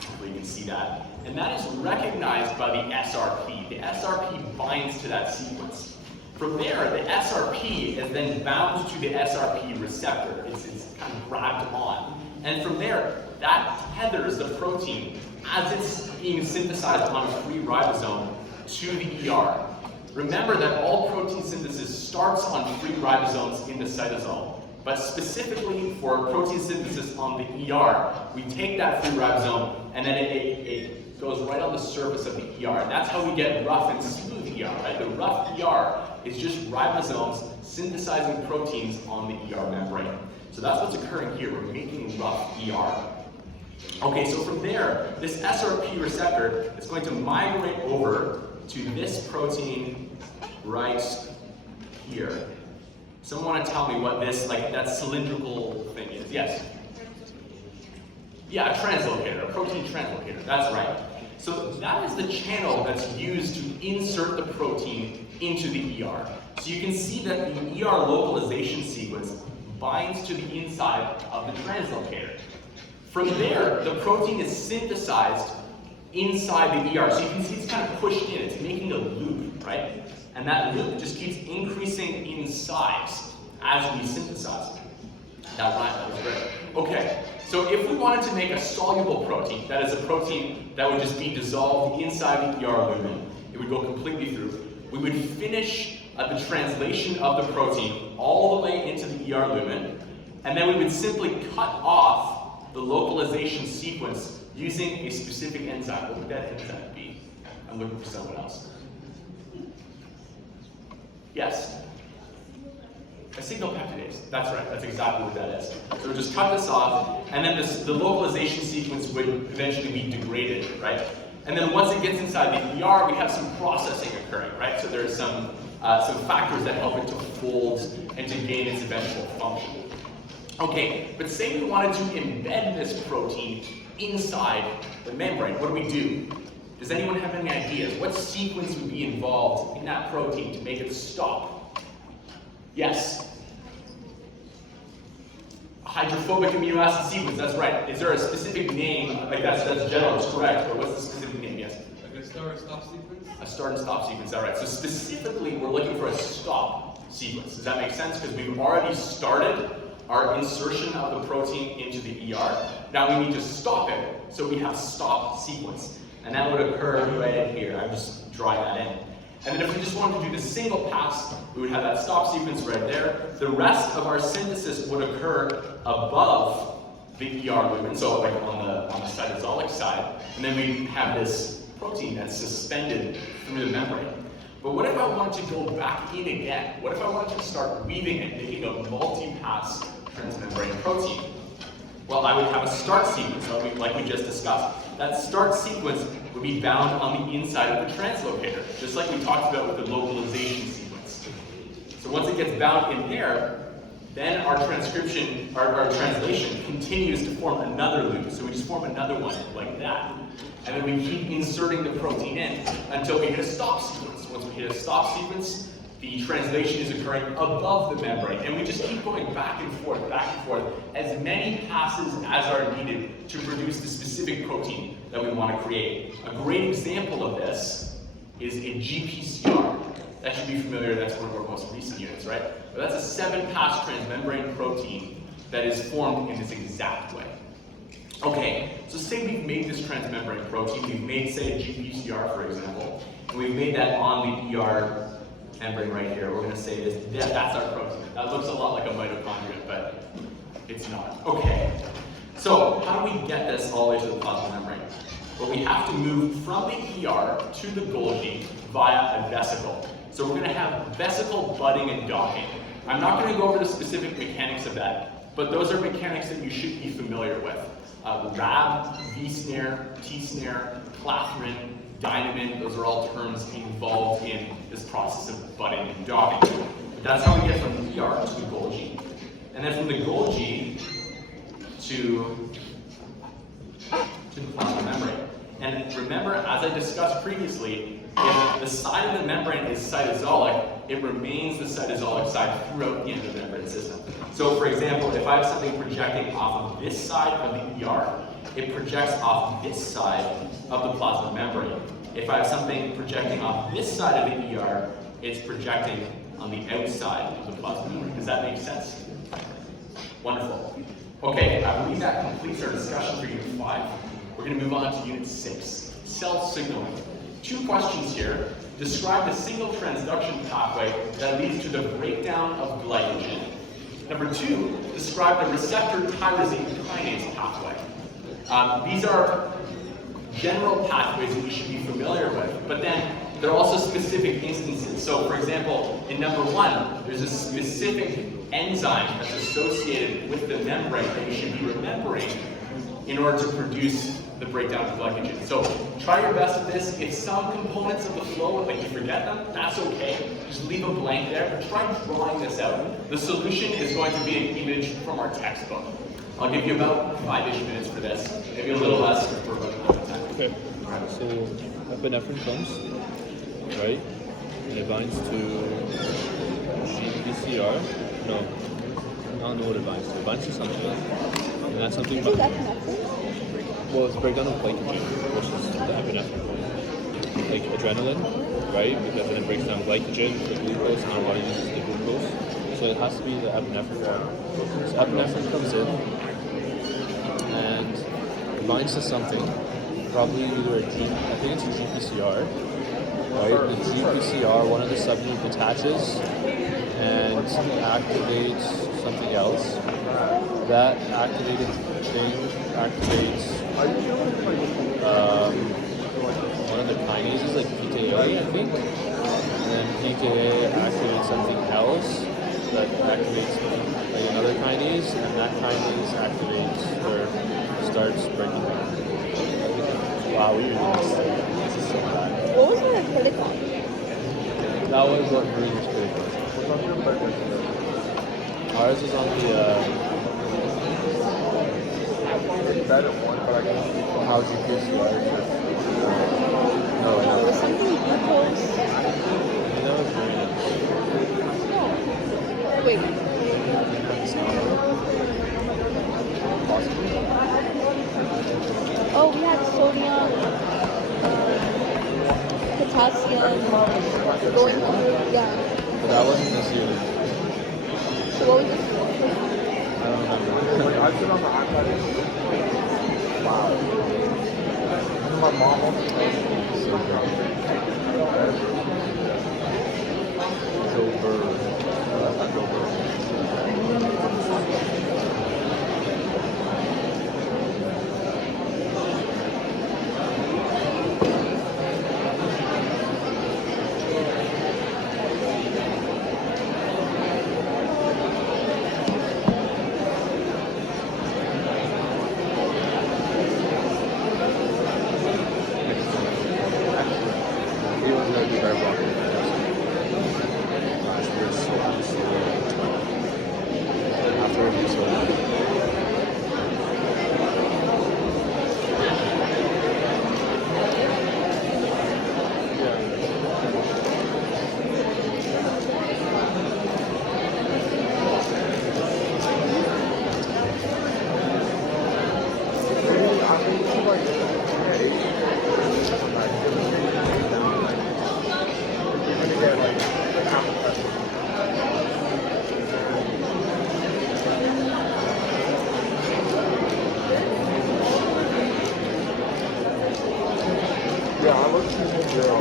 Hopefully you can see that. And that is recognized by the SRP. The SRP binds to that sequence. From there, the SRP is then bound to the SRP receptor. It's kind of grabbed on. And from there, that tethers the protein as it's being synthesized on a free ribosome to the ER. Remember that all protein synthesis starts on free ribosomes in the cytosol, but specifically for protein synthesis on the ER, we take that free ribosome and then it goes right on the surface of the ER. And that's how we get rough and smooth ER, right? The rough ER is just ribosomes synthesizing proteins on the ER membrane. So that's what's occurring here. We're making rough ER. Okay, so from there, this SRP receptor is going to migrate over to this protein right here. Someone want to tell me what this, like, that cylindrical thing is? Yes? Yeah, a translocator, a protein translocator, that's right. So that is the channel that's used to insert the protein into the ER. So you can see that the ER localization sequence binds to the inside of the translocator. From there, the protein is synthesized inside the ER. So you can see it's kind of pushed in, it's making a loop, right? And that loop just keeps increasing in size as we synthesize it. That was great. Okay, so if we wanted to make a soluble protein, that is a protein that would just be dissolved inside the ER lumen, it would go completely through, we would finish the translation of the protein all the way into the ER lumen, and then we would simply cut off the localization sequence using a specific enzyme. What would that enzyme be? I'm looking for someone else. Yes? A signal peptidase. That's right, that's exactly what that is. So we just cut this off, and then the localization sequence would eventually be degraded, right? And then once it gets inside the ER, we have some processing occurring, right? So there's some factors that help it to fold and to gain its eventual function. Okay, but say we wanted to embed this protein inside the membrane. What do we do? Does anyone have any ideas? What sequence would be involved in that protein to make it stop? Yes? A hydrophobic amino acid sequence, that's right. Is there a specific name? Like that's general, it's correct, but what's the specific name? Yes? Like a start or stop sequence? A start and stop sequence, all right. So specifically, we're looking for a stop sequence. Does that make sense? Because we've already started our insertion of the protein into the ER. Now we need to stop it, so we have stop sequence. And that would occur right in here. I'm just drawing that in. And then if we just wanted to do the single pass, we would have that stop sequence right there. The rest of our synthesis would occur above the ER movement, so like on the cytosolic side. And then we have this protein that's suspended through the membrane. But what if I wanted to go back in again? What if I wanted to start weaving and making a multi-pass transmembrane protein? Well, I would have a start sequence, like we just discussed. That start sequence would be bound on the inside of the translocator, just like we talked about with the localization sequence. So once it gets bound in there, then our transcription, our translation continues to form another loop. So we just form another one like that. And then we keep inserting the protein in until we hit a stop sequence. Once we hit a stop sequence, the translation is occurring above the membrane. And we just keep going back and forth, as many passes as are needed to produce the specific protein that we want to create. A great example of this is a GPCR. That should be familiar, that's one of our most recent units, right? But that's a 7-pass transmembrane protein that is formed in this exact way. Okay, so say we've made this transmembrane protein, we've made, say, a GPCR, for example, and we've made that on the ER membrane right here. We're going to say that's our protein. That looks a lot like a mitochondria, but it's not. Okay, so how do we get this all the way to the plasma membrane? Well, we have to move from the ER to the Golgi via a vesicle. So we're going to have vesicle budding and docking. I'm not going to go over the specific mechanics of that, but those are mechanics that you should be familiar with. Rab, V-snare, T-snare, clathrin, dynamin, those are all terms involved in this process of budding and docking. That's how we get from the ER to the Golgi. And then from the Golgi to the plasma membrane. And remember, as I discussed previously, if the side of the membrane is cytosolic, it remains the cytosolic side throughout the endomembrane system. So for example, if I have something projecting off of this side of the ER, it projects off this side of the plasma membrane. If I have something projecting off this side of the ER, it's projecting on the outside of the plasma membrane. Does that make sense? Wonderful. Okay, I believe that completes our discussion for Unit 5. We're going to move on to Unit 6, cell signaling. 2 questions here. Describe the single transduction pathway that leads to the breakdown of glycogen. Number 2, describe the receptor tyrosine kinase pathway. These are general pathways that you should be familiar with, but then there are also specific instances. So for example, in number 1, there's a specific enzyme that's associated with the membrane that you should be remembering in order to produce the breakdown of glycogen. So try your best at this. If some components of the flow, like you forget them, that's okay. Just leave a blank there, but try drawing this out. The solution is going to be an image from our textbook. I'll give you about 5-ish minutes for this, maybe a little less for about another time. Okay, so epinephrine comes, right? And it binds to GPCR. No, I don't know what it binds to. It binds to something. And that's something Is that epinephrine? well, it's breakdown of glycogen, which is the epinephrine. Like adrenaline, right? Because then it breaks down glycogen to glucose, and our body uses the glucose. So it has to be the epinephrine. So epinephrine comes in and it binds to something, probably either I think it's a GPCR, right? The GPCR, one of the subunits attaches and activates something else. That activated thing activates one of the kinases, like PKA, I think. And then PKA activates something else that activates like another kinase, and that kinase activates or starts breaking down. Wow, we were this is so bad. What was the critical? That was what Brewer's critic was. Ours is on the how GPCR. No, It was something glucose. that was very nice. No. Wait. Oh, we had sodium. potassium going through, yeah. But that wasn't this year. So what was this? I don't remember. Like, I sit on the iPad. Wow. And my mom also Joe Burr. That's not Joe Burr. He wasn't going to do very well. Last year, so after he so yeah, I looked at the girl.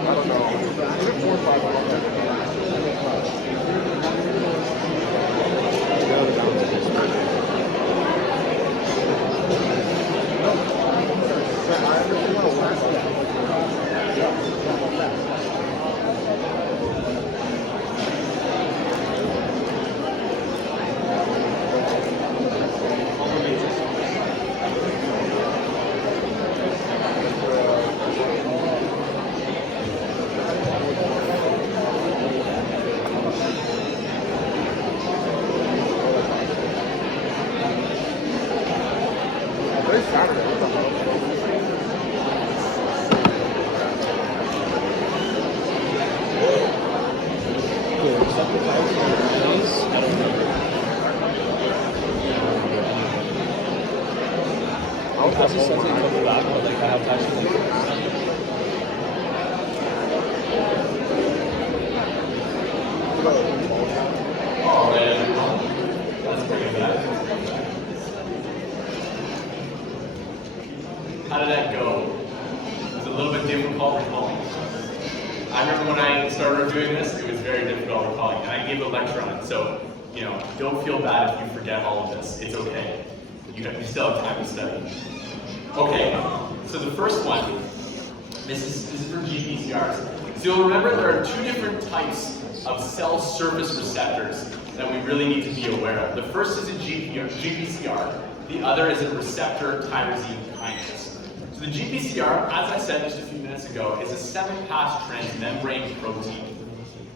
I don't know. Is it 4 or 5 hours? Yeah, the balance is perfect. Yeah, I understand what a last Today's Saturday. What the hell? Cool. Sacrifice is, I don't remember. I see something comes back, but like I have to actually Oh, man. That's pretty bad. How did that go? It was a little bit difficult recalling. I remember when I started doing this, it was very difficult recalling, and I gave a lecture on it. So, don't feel bad if you forget all of this. It's okay. You still have time to study. Okay, so the first one, this is for GPCRs. So you'll remember there are two different types of cell surface receptors that we really need to be aware of. The first is a GPCR, the other is a receptor tyrosine kinase. So the GPCR, as I said just a few minutes ago, is a 7-pass transmembrane protein.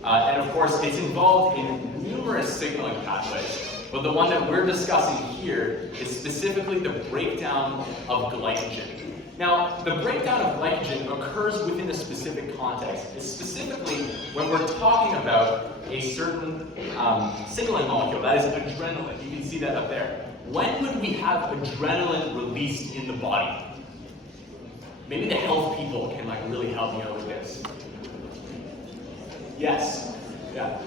And of course, it's involved in numerous signaling pathways. But the one that we're discussing here is specifically the breakdown of glycogen. Now, the breakdown of glycogen occurs within a specific context. It's specifically when we're talking about a certain signaling molecule, that is adrenaline. You can see that up there. When would we have adrenaline released in the body? Maybe the health people can really help me out with this. Yes. Yeah.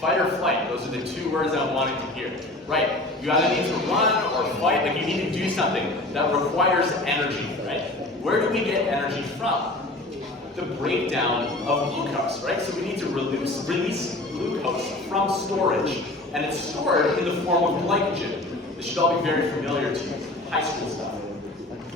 Fight or flight. Those are the two words I'm wanting to hear. Right. You either need to run or fight, you need to do something that requires energy, right? Where do we get energy from? The breakdown of glucose, right? So we need to release glucose from storage, and it's stored in the form of glycogen. This should all be very familiar to you, high school stuff.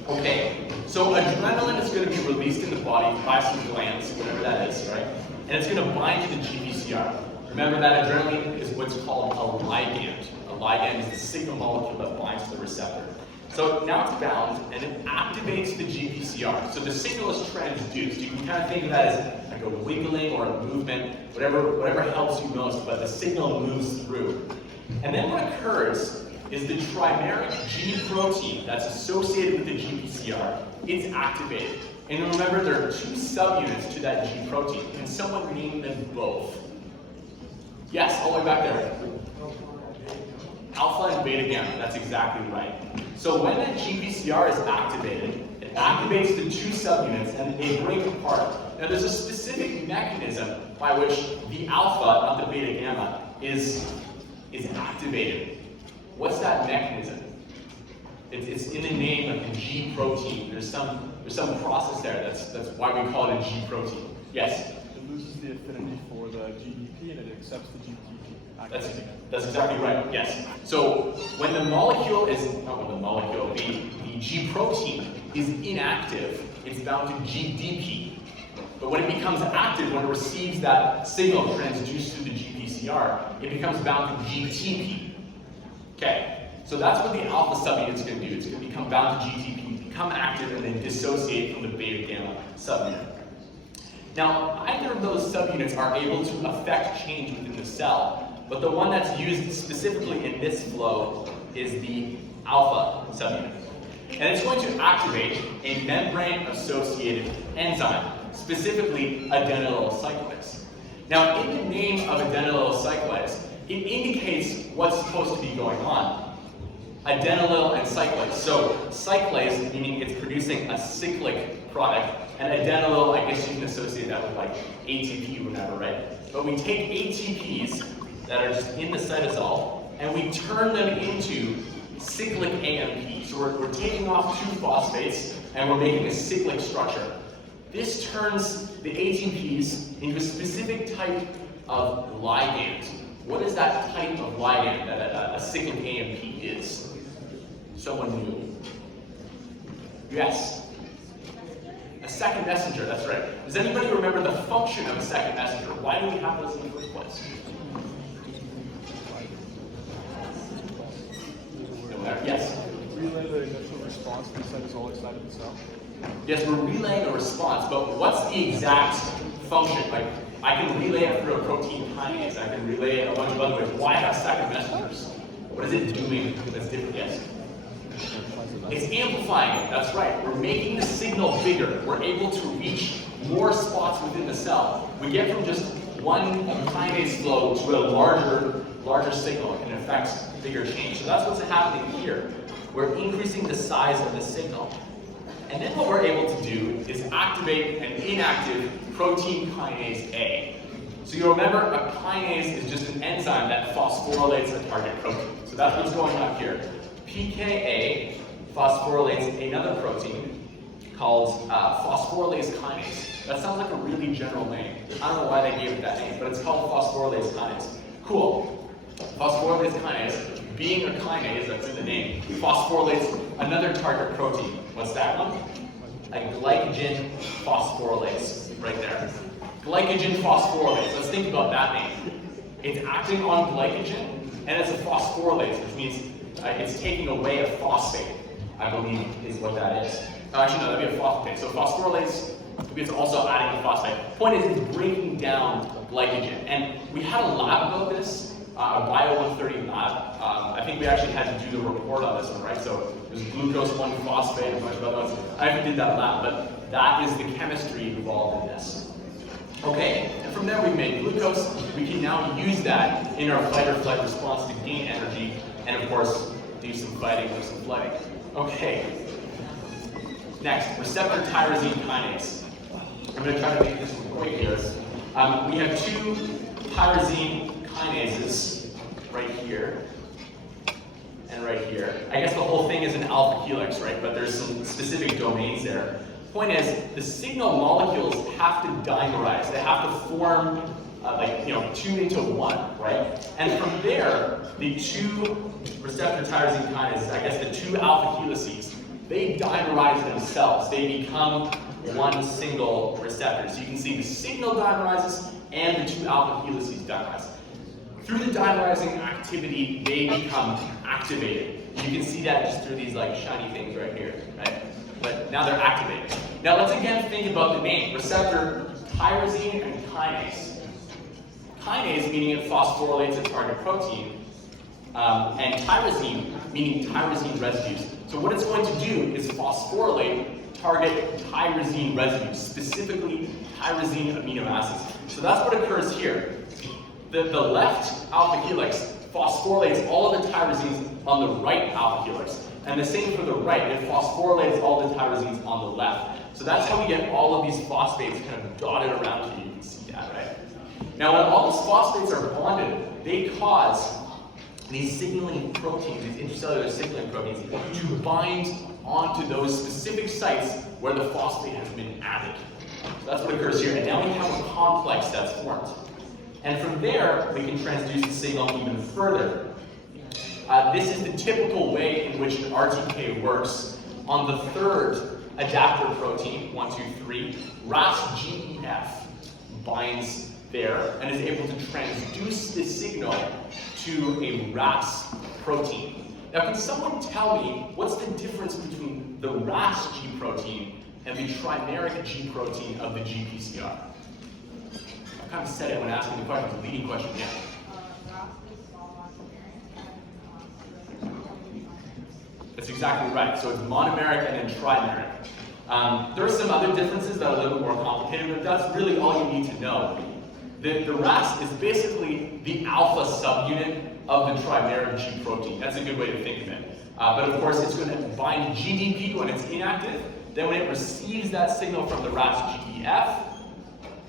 Okay, so adrenaline is going to be released in the body by some glands, whatever that is, right? And it's going to bind to the GPCR. Remember that adrenaline is what's called a ligand. A ligand is the signal molecule that binds to the receptor. So now it's bound and it activates the GPCR. So the signal is transduced. You can kind of think of that as like a wiggling or a movement, whatever helps you most, but the signal moves through. And then what occurs is the trimeric G protein that's associated with the GPCR it's activated. And remember, there are two subunits to that G protein. Can someone name them both? Yes, all the way back there. Alpha and beta gamma, that's exactly right. So when the GPCR is activated, it activates the two subunits and they break apart. Now there's a specific mechanism by which the alpha, not the beta gamma, is activated. What's that mechanism? It's in the name of the G protein. There's some process there. That's why we call it a G protein. Yes? It loses the affinity for the GDP and it accepts the GTP. That's exactly right, yes. So when the molecule is, not when the molecule, the G protein is inactive, it's bound to GDP. But when it becomes active, when it receives that signal transduced through the GPCR, it becomes bound to GTP. Okay. So that's what the alpha subunit is going to do. It's going to become bound to GTP, become active, and then dissociate from the beta gamma subunit. Now, either of those subunits are able to affect change within the cell, but the one that's used specifically in this flow is the alpha subunit. And it's going to activate a membrane-associated enzyme, specifically adenylyl cyclase. Now, in the name of adenylyl cyclase, it indicates what's supposed to be going on. Adenylyl and cyclase. So cyclase, meaning it's producing a cyclic product, and adenylyl, I guess you can associate that with like ATP or whatever, right? But we take ATPs that are just in the cytosol, and we turn them into cyclic AMP. So we're taking off two phosphates, and we're making a cyclic structure. This turns the ATPs into a specific type of ligand. What is that type of ligand that a cyclic AMP is? Someone knew. Yes. A second messenger, that's right. Does anybody remember the function of a second messenger? Why do we have those in the first place? No matter. Yes? Relay the initial response to the cytosolic side of the cell. Yes, we're relaying a response, but what's the exact function? Like, I can relay it through a protein kinase, I can relay it a bunch of other ways. Why have second messengers? What is it doing that's different? Yes? It's amplifying it, that's right. We're making the signal bigger. We're able to reach more spots within the cell. We get from just one kinase flow to a larger signal and it affects bigger change. So that's what's happening here. We're increasing the size of the signal. And then what we're able to do is activate an inactive protein kinase A. So you remember a kinase is just an enzyme that phosphorylates a target protein. So that's what's going on here. pKa phosphorylates another protein called phosphorylase kinase. That sounds like a really general name. I don't know why they gave it that name, but it's called phosphorylase kinase. Cool. Phosphorylase kinase, being a kinase, that's in the name, phosphorylates another target protein. What's that one? A glycogen phosphorylase, right there. Glycogen phosphorylase, let's think about that name. It's acting on glycogen, and it's a phosphorylase, which means it's taking away a phosphate, I believe is what that is. Actually, no, that'd be a phosphate. So phosphorylase, it's also adding a phosphate. Point is, it's breaking down glycogen. And we had a lab about this, a Bio 130 lab. I think we actually had to do the report on this one, right? So there's glucose 1-phosphate and a bunch of other ones. I haven't did that lab, but that is the chemistry involved in this. Okay, and from there we've made glucose. We can now use that in our fight or flight response to gain energy, and of course, do some fighting or some flighting. Okay. Next, receptor tyrosine kinase. I'm going to try to make this quick here. We have two tyrosine kinases right here and right here. I guess the whole thing is an alpha helix, right? But there's some specific domains there. Point is, the signal molecules have to dimerize. They have to form, two into one, right? And from there, the two receptor tyrosine kinases, I guess the two alpha helices, they dimerize themselves. They become one single receptor. So you can see the signal dimerizes and the two alpha helices dimerize. Through the dimerizing activity, they become activated. You can see that just through these like shiny things right here, right? But now they're activated. Now let's again think about the name, receptor tyrosine and kinase. Kinase meaning it phosphorylates a target protein, and tyrosine meaning tyrosine residues. So what it's going to do is phosphorylate target tyrosine residues, specifically tyrosine amino acids. So that's what occurs here. The left alpha helix phosphorylates all of the tyrosines on the right alpha helix. And the same for the right, it phosphorylates all the tyrosines on the left. So that's how we get all of these phosphates kind of dotted around here. You can see that, right? Now when all these phosphates are bonded, they cause these signaling proteins, these intracellular signaling proteins, to bind onto those specific sites where the phosphate has been added. So that's what occurs here. And now we have a complex that's formed. And from there, we can transduce the signal even further. This is the typical way in which an RTK works. On the third adapter protein, 1, 2, 3, RAS-GEF binds there and is able to transduce the signal to a RAS protein. Now, can someone tell me what's the difference between the RAS-G protein and the trimeric G protein of the GPCR? I kind of said it when asking the question, it's a leading question, yeah. That's exactly right. So it's monomeric and then trimeric. There are some other differences that are a little bit more complicated, but that's really all you need to know. The RAS is basically the alpha subunit of the trimeric G protein. That's a good way to think of it. But of course, it's going to bind GDP when it's inactive. Then when it receives that signal from the RAS-GEF,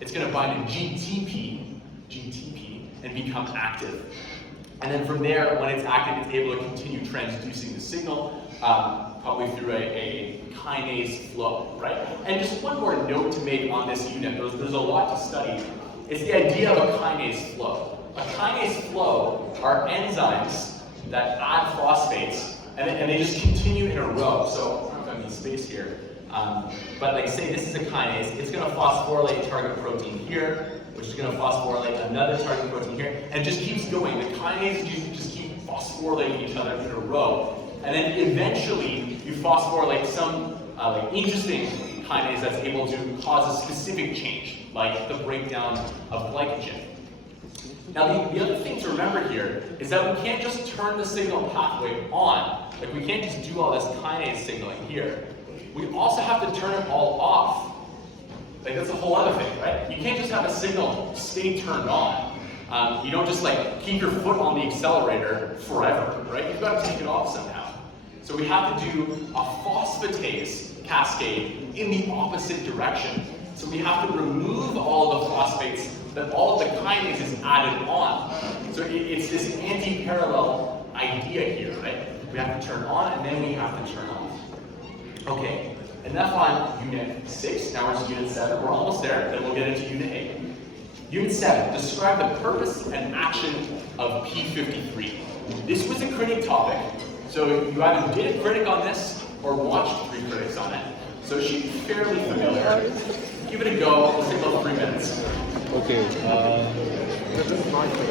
it's going to bind to GTP, and become active. And then from there, when it's active, it's able to continue transducing the signal, probably through a kinase flow, right? And just one more note to make on this unit, there's a lot to study. It's the idea of a kinase flow. A kinase flow are enzymes that add phosphates, and they just continue in a row. So I don't know if I need space here. But like say this is a kinase, it's going to phosphorylate target protein here, which is going to phosphorylate another target protein here, and just keeps going. The kinases just keep phosphorylating each other in a row. And then eventually you phosphorylate some like interesting kinase that's able to cause a specific change, like the breakdown of glycogen. Now the other thing to remember here is that we can't just turn the signal pathway on. Like we can't just do all this kinase signaling here. We also have to turn it all off. Like that's a whole other thing, right? You can't just have a signal stay turned on. You don't just like keep your foot on the accelerator forever, right? You've got to take it off somehow. So we have to do a phosphatase cascade in the opposite direction. So we have to remove all of the phosphates that all of the kinase is added on. So it's this anti-parallel idea here, right? We have to turn on and then we have to turn off. Okay, and that's on Unit 6. Now we're to Unit 7. We're almost there, then we'll get into Unit 8. Unit 7, describe the purpose and action of P53. This was a critic topic, so you either did a critic on this or watched 3 critics on it. So it should be fairly familiar. Give it a go. We'll take about 3 minutes. Okay,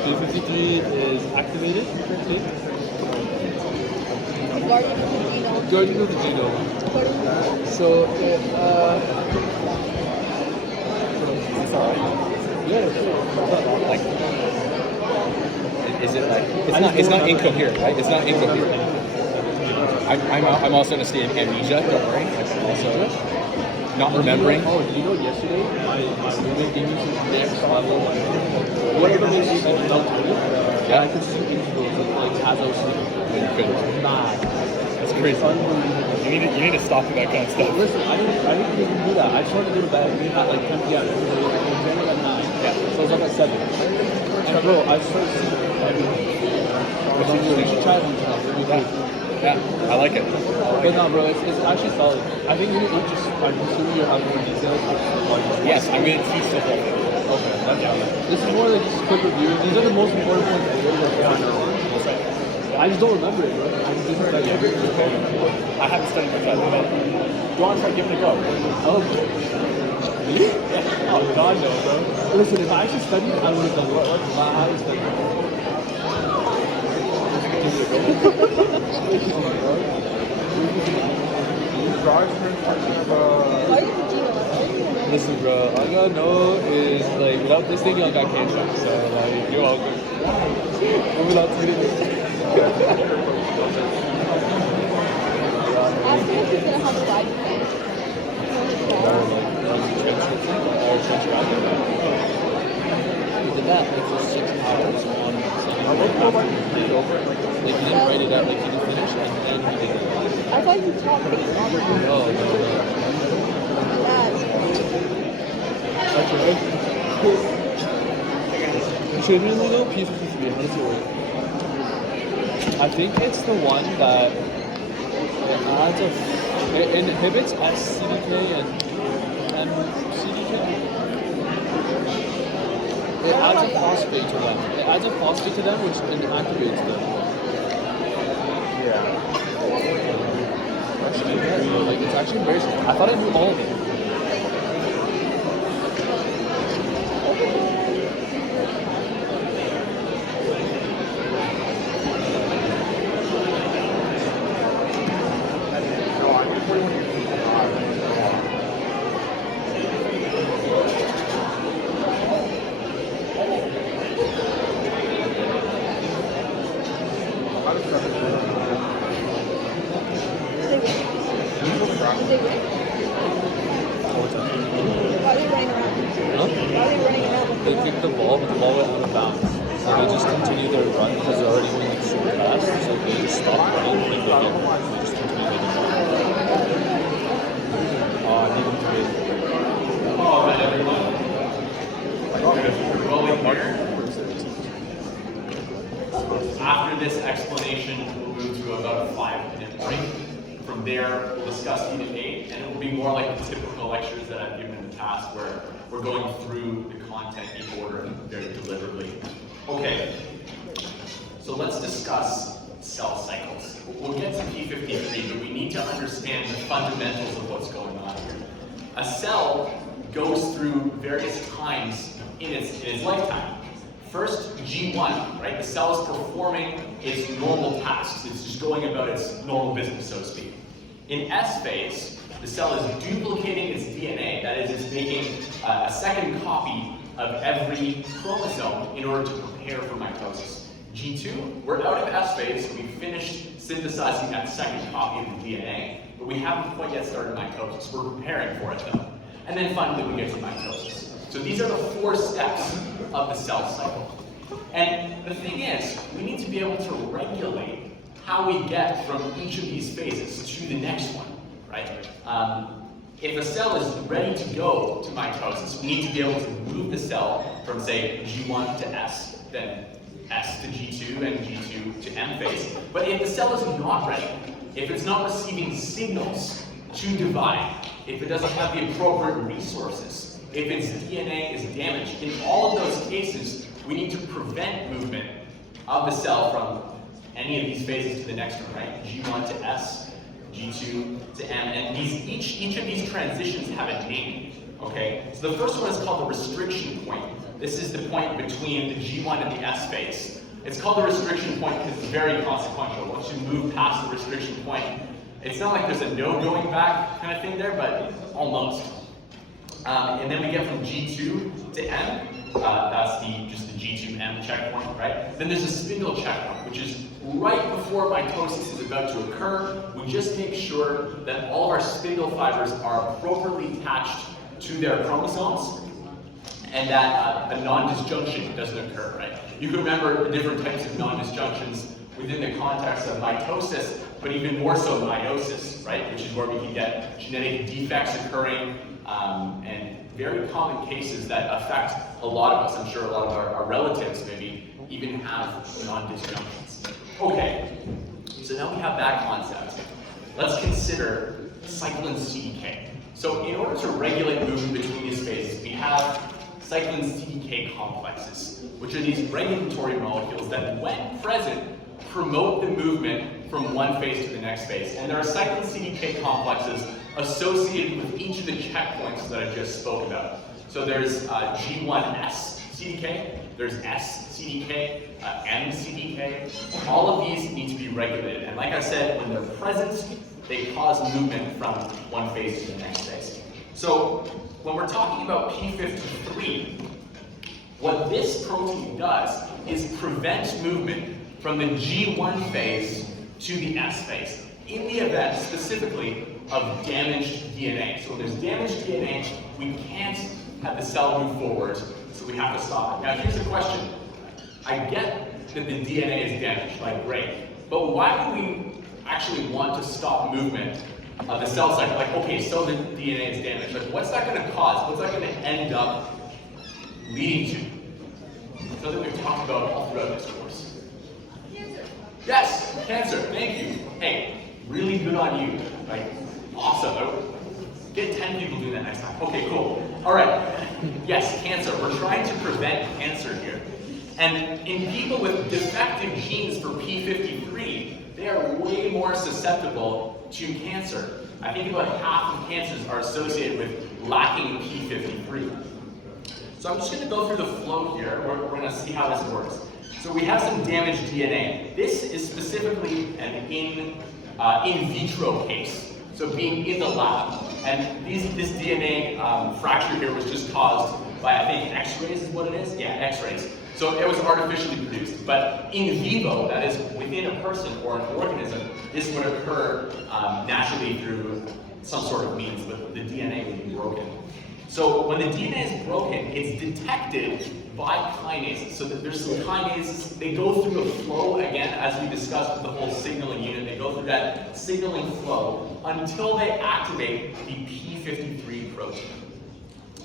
P53 is activated. Guardian of the genome. So it, Like, is it like, it's not incoherent, right? It's not incoherent. I'm also in a state of amnesia, don't worry. I'm also not remembering. Did you know yesterday my roommate gave me some next level whatever makes you felt good. Yeah. I could see influence of like as I was sleeping. You couldn't. Mad. That's crazy. You need to stop with that kind of stuff. Listen, I didn't even do that. I just wanted to go to bed at like 10 p.m. I was at 9. Yeah. So I was up at 7. And bro, I started sleeping everything. You should try it one time. Yeah, I like it. But no, bro, it's actually solid. I think you need just, I'm assuming you're having more details. Yes, I'm going to teach the whole thing. Okay, that's fine. This is more like just a quick review. These are the most important points of the video. I just don't remember it, bro. I just didn't study it. I haven't studied much of it. Do you want to try giving it a go? Oh, me? Yeah. Oh, God, no, bro. Listen, if I actually studied, I would have done what? I would study. Listen, bro, all I gotta know is, like, without this thing, y'all got cancer. So, like, you're all good. Moving on to the Ask him if he's gonna have a live event. We did that like for 6 hours on Sunday. He did over. Like he didn't write it out. Like he just finished and then he did it. I thought you taught me. Oh no. That's right. Genuinely though, P53, how does it work? I think it's the one that it inhibits SCDK and MCDK. It adds a phosphate to them. It adds a phosphate to them, which inactivates them. Yeah. Like it's actually embarrassing. I thought I knew all of it. They kicked the ball, but the ball went out of bounds. So they just continued their run because they're already moving like super fast. So they just stopped running and they just continued making runs. Oh, I need them to win. All right, everyone. Rolling here. After this explanation, we'll move to about a 5-minute break. From there, we'll discuss Unit 8, and it will be more like the typical lectures that I've given in the past, where we're going through the content in order very deliberately. Okay, so let's discuss cell cycles. We'll get to P53, but we need to understand the fundamentals of what's going on here. A cell goes through various times in its lifetime. First, G1, right? The cell is performing its normal tasks. It's just going about its normal business, so to speak. In S phase, the cell is duplicating its DNA. That is, it's making a second copy of every chromosome in order to prepare for mitosis. G2, we're out of S phase. We finished synthesizing that second copy of the DNA, but we haven't quite yet started mitosis. We're preparing for it, though. And then finally, we get to mitosis. So these are the 4 steps of the cell cycle. And the thing is, we need to be able to regulate how we get from each of these phases to the next one, right? If a cell is ready to go to mitosis, we need to be able to move the cell from, say, G1 to S, then S to G2, and G2 to M phase. But if the cell is not ready, if it's not receiving signals to divide, if it doesn't have the appropriate resources, if its DNA is damaged, in all of those cases, we need to prevent movement of the cell from any of these phases to the next one, right? G1 to S, G2 to M, and each of these transitions have a name, okay? So the first one is called the restriction point. This is the point between the G1 and the S phase. It's called the restriction point because it's very consequential. Once you move past the restriction point, it's not like there's a no going back kind of thing there, but almost. And then we get from G2 to M. That's just the G2M checkpoint, right? Then there's a spindle checkpoint, which is right before mitosis is about to occur. We just make sure that all of our spindle fibers are appropriately attached to their chromosomes and that a non-disjunction doesn't occur, right? You can remember the different types of non-disjunctions within the context of mitosis, but even more so meiosis, right? Which is where we can get genetic defects occurring, and very common cases that affect a lot of us. I'm sure a lot of our relatives maybe even have non-disjunctions. Okay, so now we have that concept. Let's consider cyclin CDK. So in order to regulate movement between these phases, we have cyclin CDK complexes, which are these regulatory molecules that, when present, promote the movement from one phase to the next phase. And there are cyclin CDK complexes associated with each of the checkpoints that I just spoke about. So there's G1S CDK, there's S CDK, M CDK. All of these need to be regulated. And like I said, when they're present, they cause movement from one phase to the next phase. So when we're talking about P53, what this protein does is prevent movement from the G1 phase to the S phase. In the event, specifically, of damaged DNA. So when there's damaged DNA, we can't have the cell move forward, so we have to stop it. Now here's the question. I get that the DNA is damaged, like great, but why would we actually want to stop movement of the cell cycle? Like, okay, so the DNA is damaged. Like, what's that going to cause? What's that going to end up leading to? Something we've talked about all throughout this course. Cancer. Yes, cancer. Thank you. Hey, really good on you. Like, awesome. Get 10 people doing that next time. Okay, cool. All right. Yes, cancer. We're trying to prevent cancer here. And in people with defective genes for P53, they are way more susceptible to cancer. I think about half of cancers are associated with lacking P53. So I'm just going to go through the flow here. We're going to see how this works. So we have some damaged DNA. This is specifically an in vitro case, so being in the lab. And this DNA fracture here was just caused by, I think, X-rays is what it is? Yeah, X-rays. So it was artificially produced. But in vivo, that is within a person or an organism, this would occur naturally through some sort of means, but the DNA would be broken. So when the DNA is broken, it's detected by kinases. So that there's some kinases, they go through a flow, again, as we discussed with the whole signaling unit, they go through that signaling flow until they activate the P53 protein.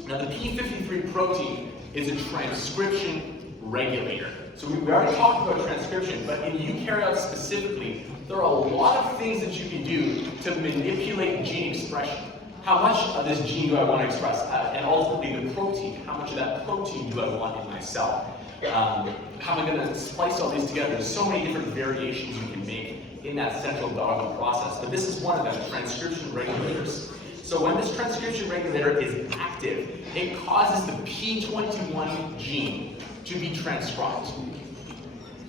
Now the P53 protein is a transcription regulator. So we already talked about transcription, but in eukaryotes specifically, there are a lot of things that you can do to manipulate gene expression. How much of this gene do I want to express? And ultimately the protein, how much of that protein do I want in my cell? How am I going to splice all these together? There's so many different variations you can make in that central dogma process, but this is one of them, transcription regulators. So when this transcription regulator is active, it causes the P21 gene to be transcribed.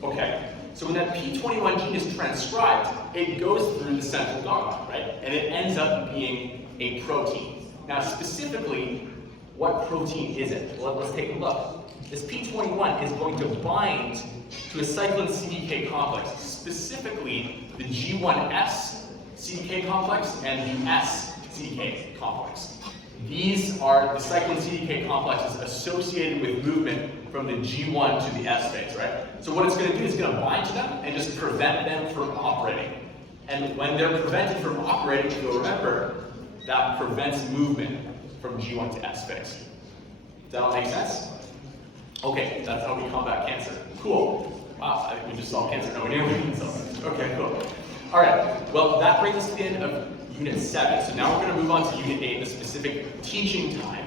Okay, so when that P21 gene is transcribed, it goes through the central dogma, right? And it ends up being a protein. Now specifically, what protein is it? Well, let's take a look. This P21 is going to bind to a cyclin CDK complex, specifically the G1S CDK complex and the S CDK complex. These are the cyclin CDK complexes associated with movement from the G1 to the S phase, right? So what it's going to do is it's going to bind to them and just prevent them from operating. And when they're prevented from operating, you'll remember, that prevents movement from G1 to S phase. Does that all make sense? Okay, that's how we combat cancer. Cool. Wow, I think we just solved cancer. No, we didn't solve it. Okay, cool. All right, well, that brings us to the end of Unit 7. So now we're going to move on to Unit 8, the specific teaching time.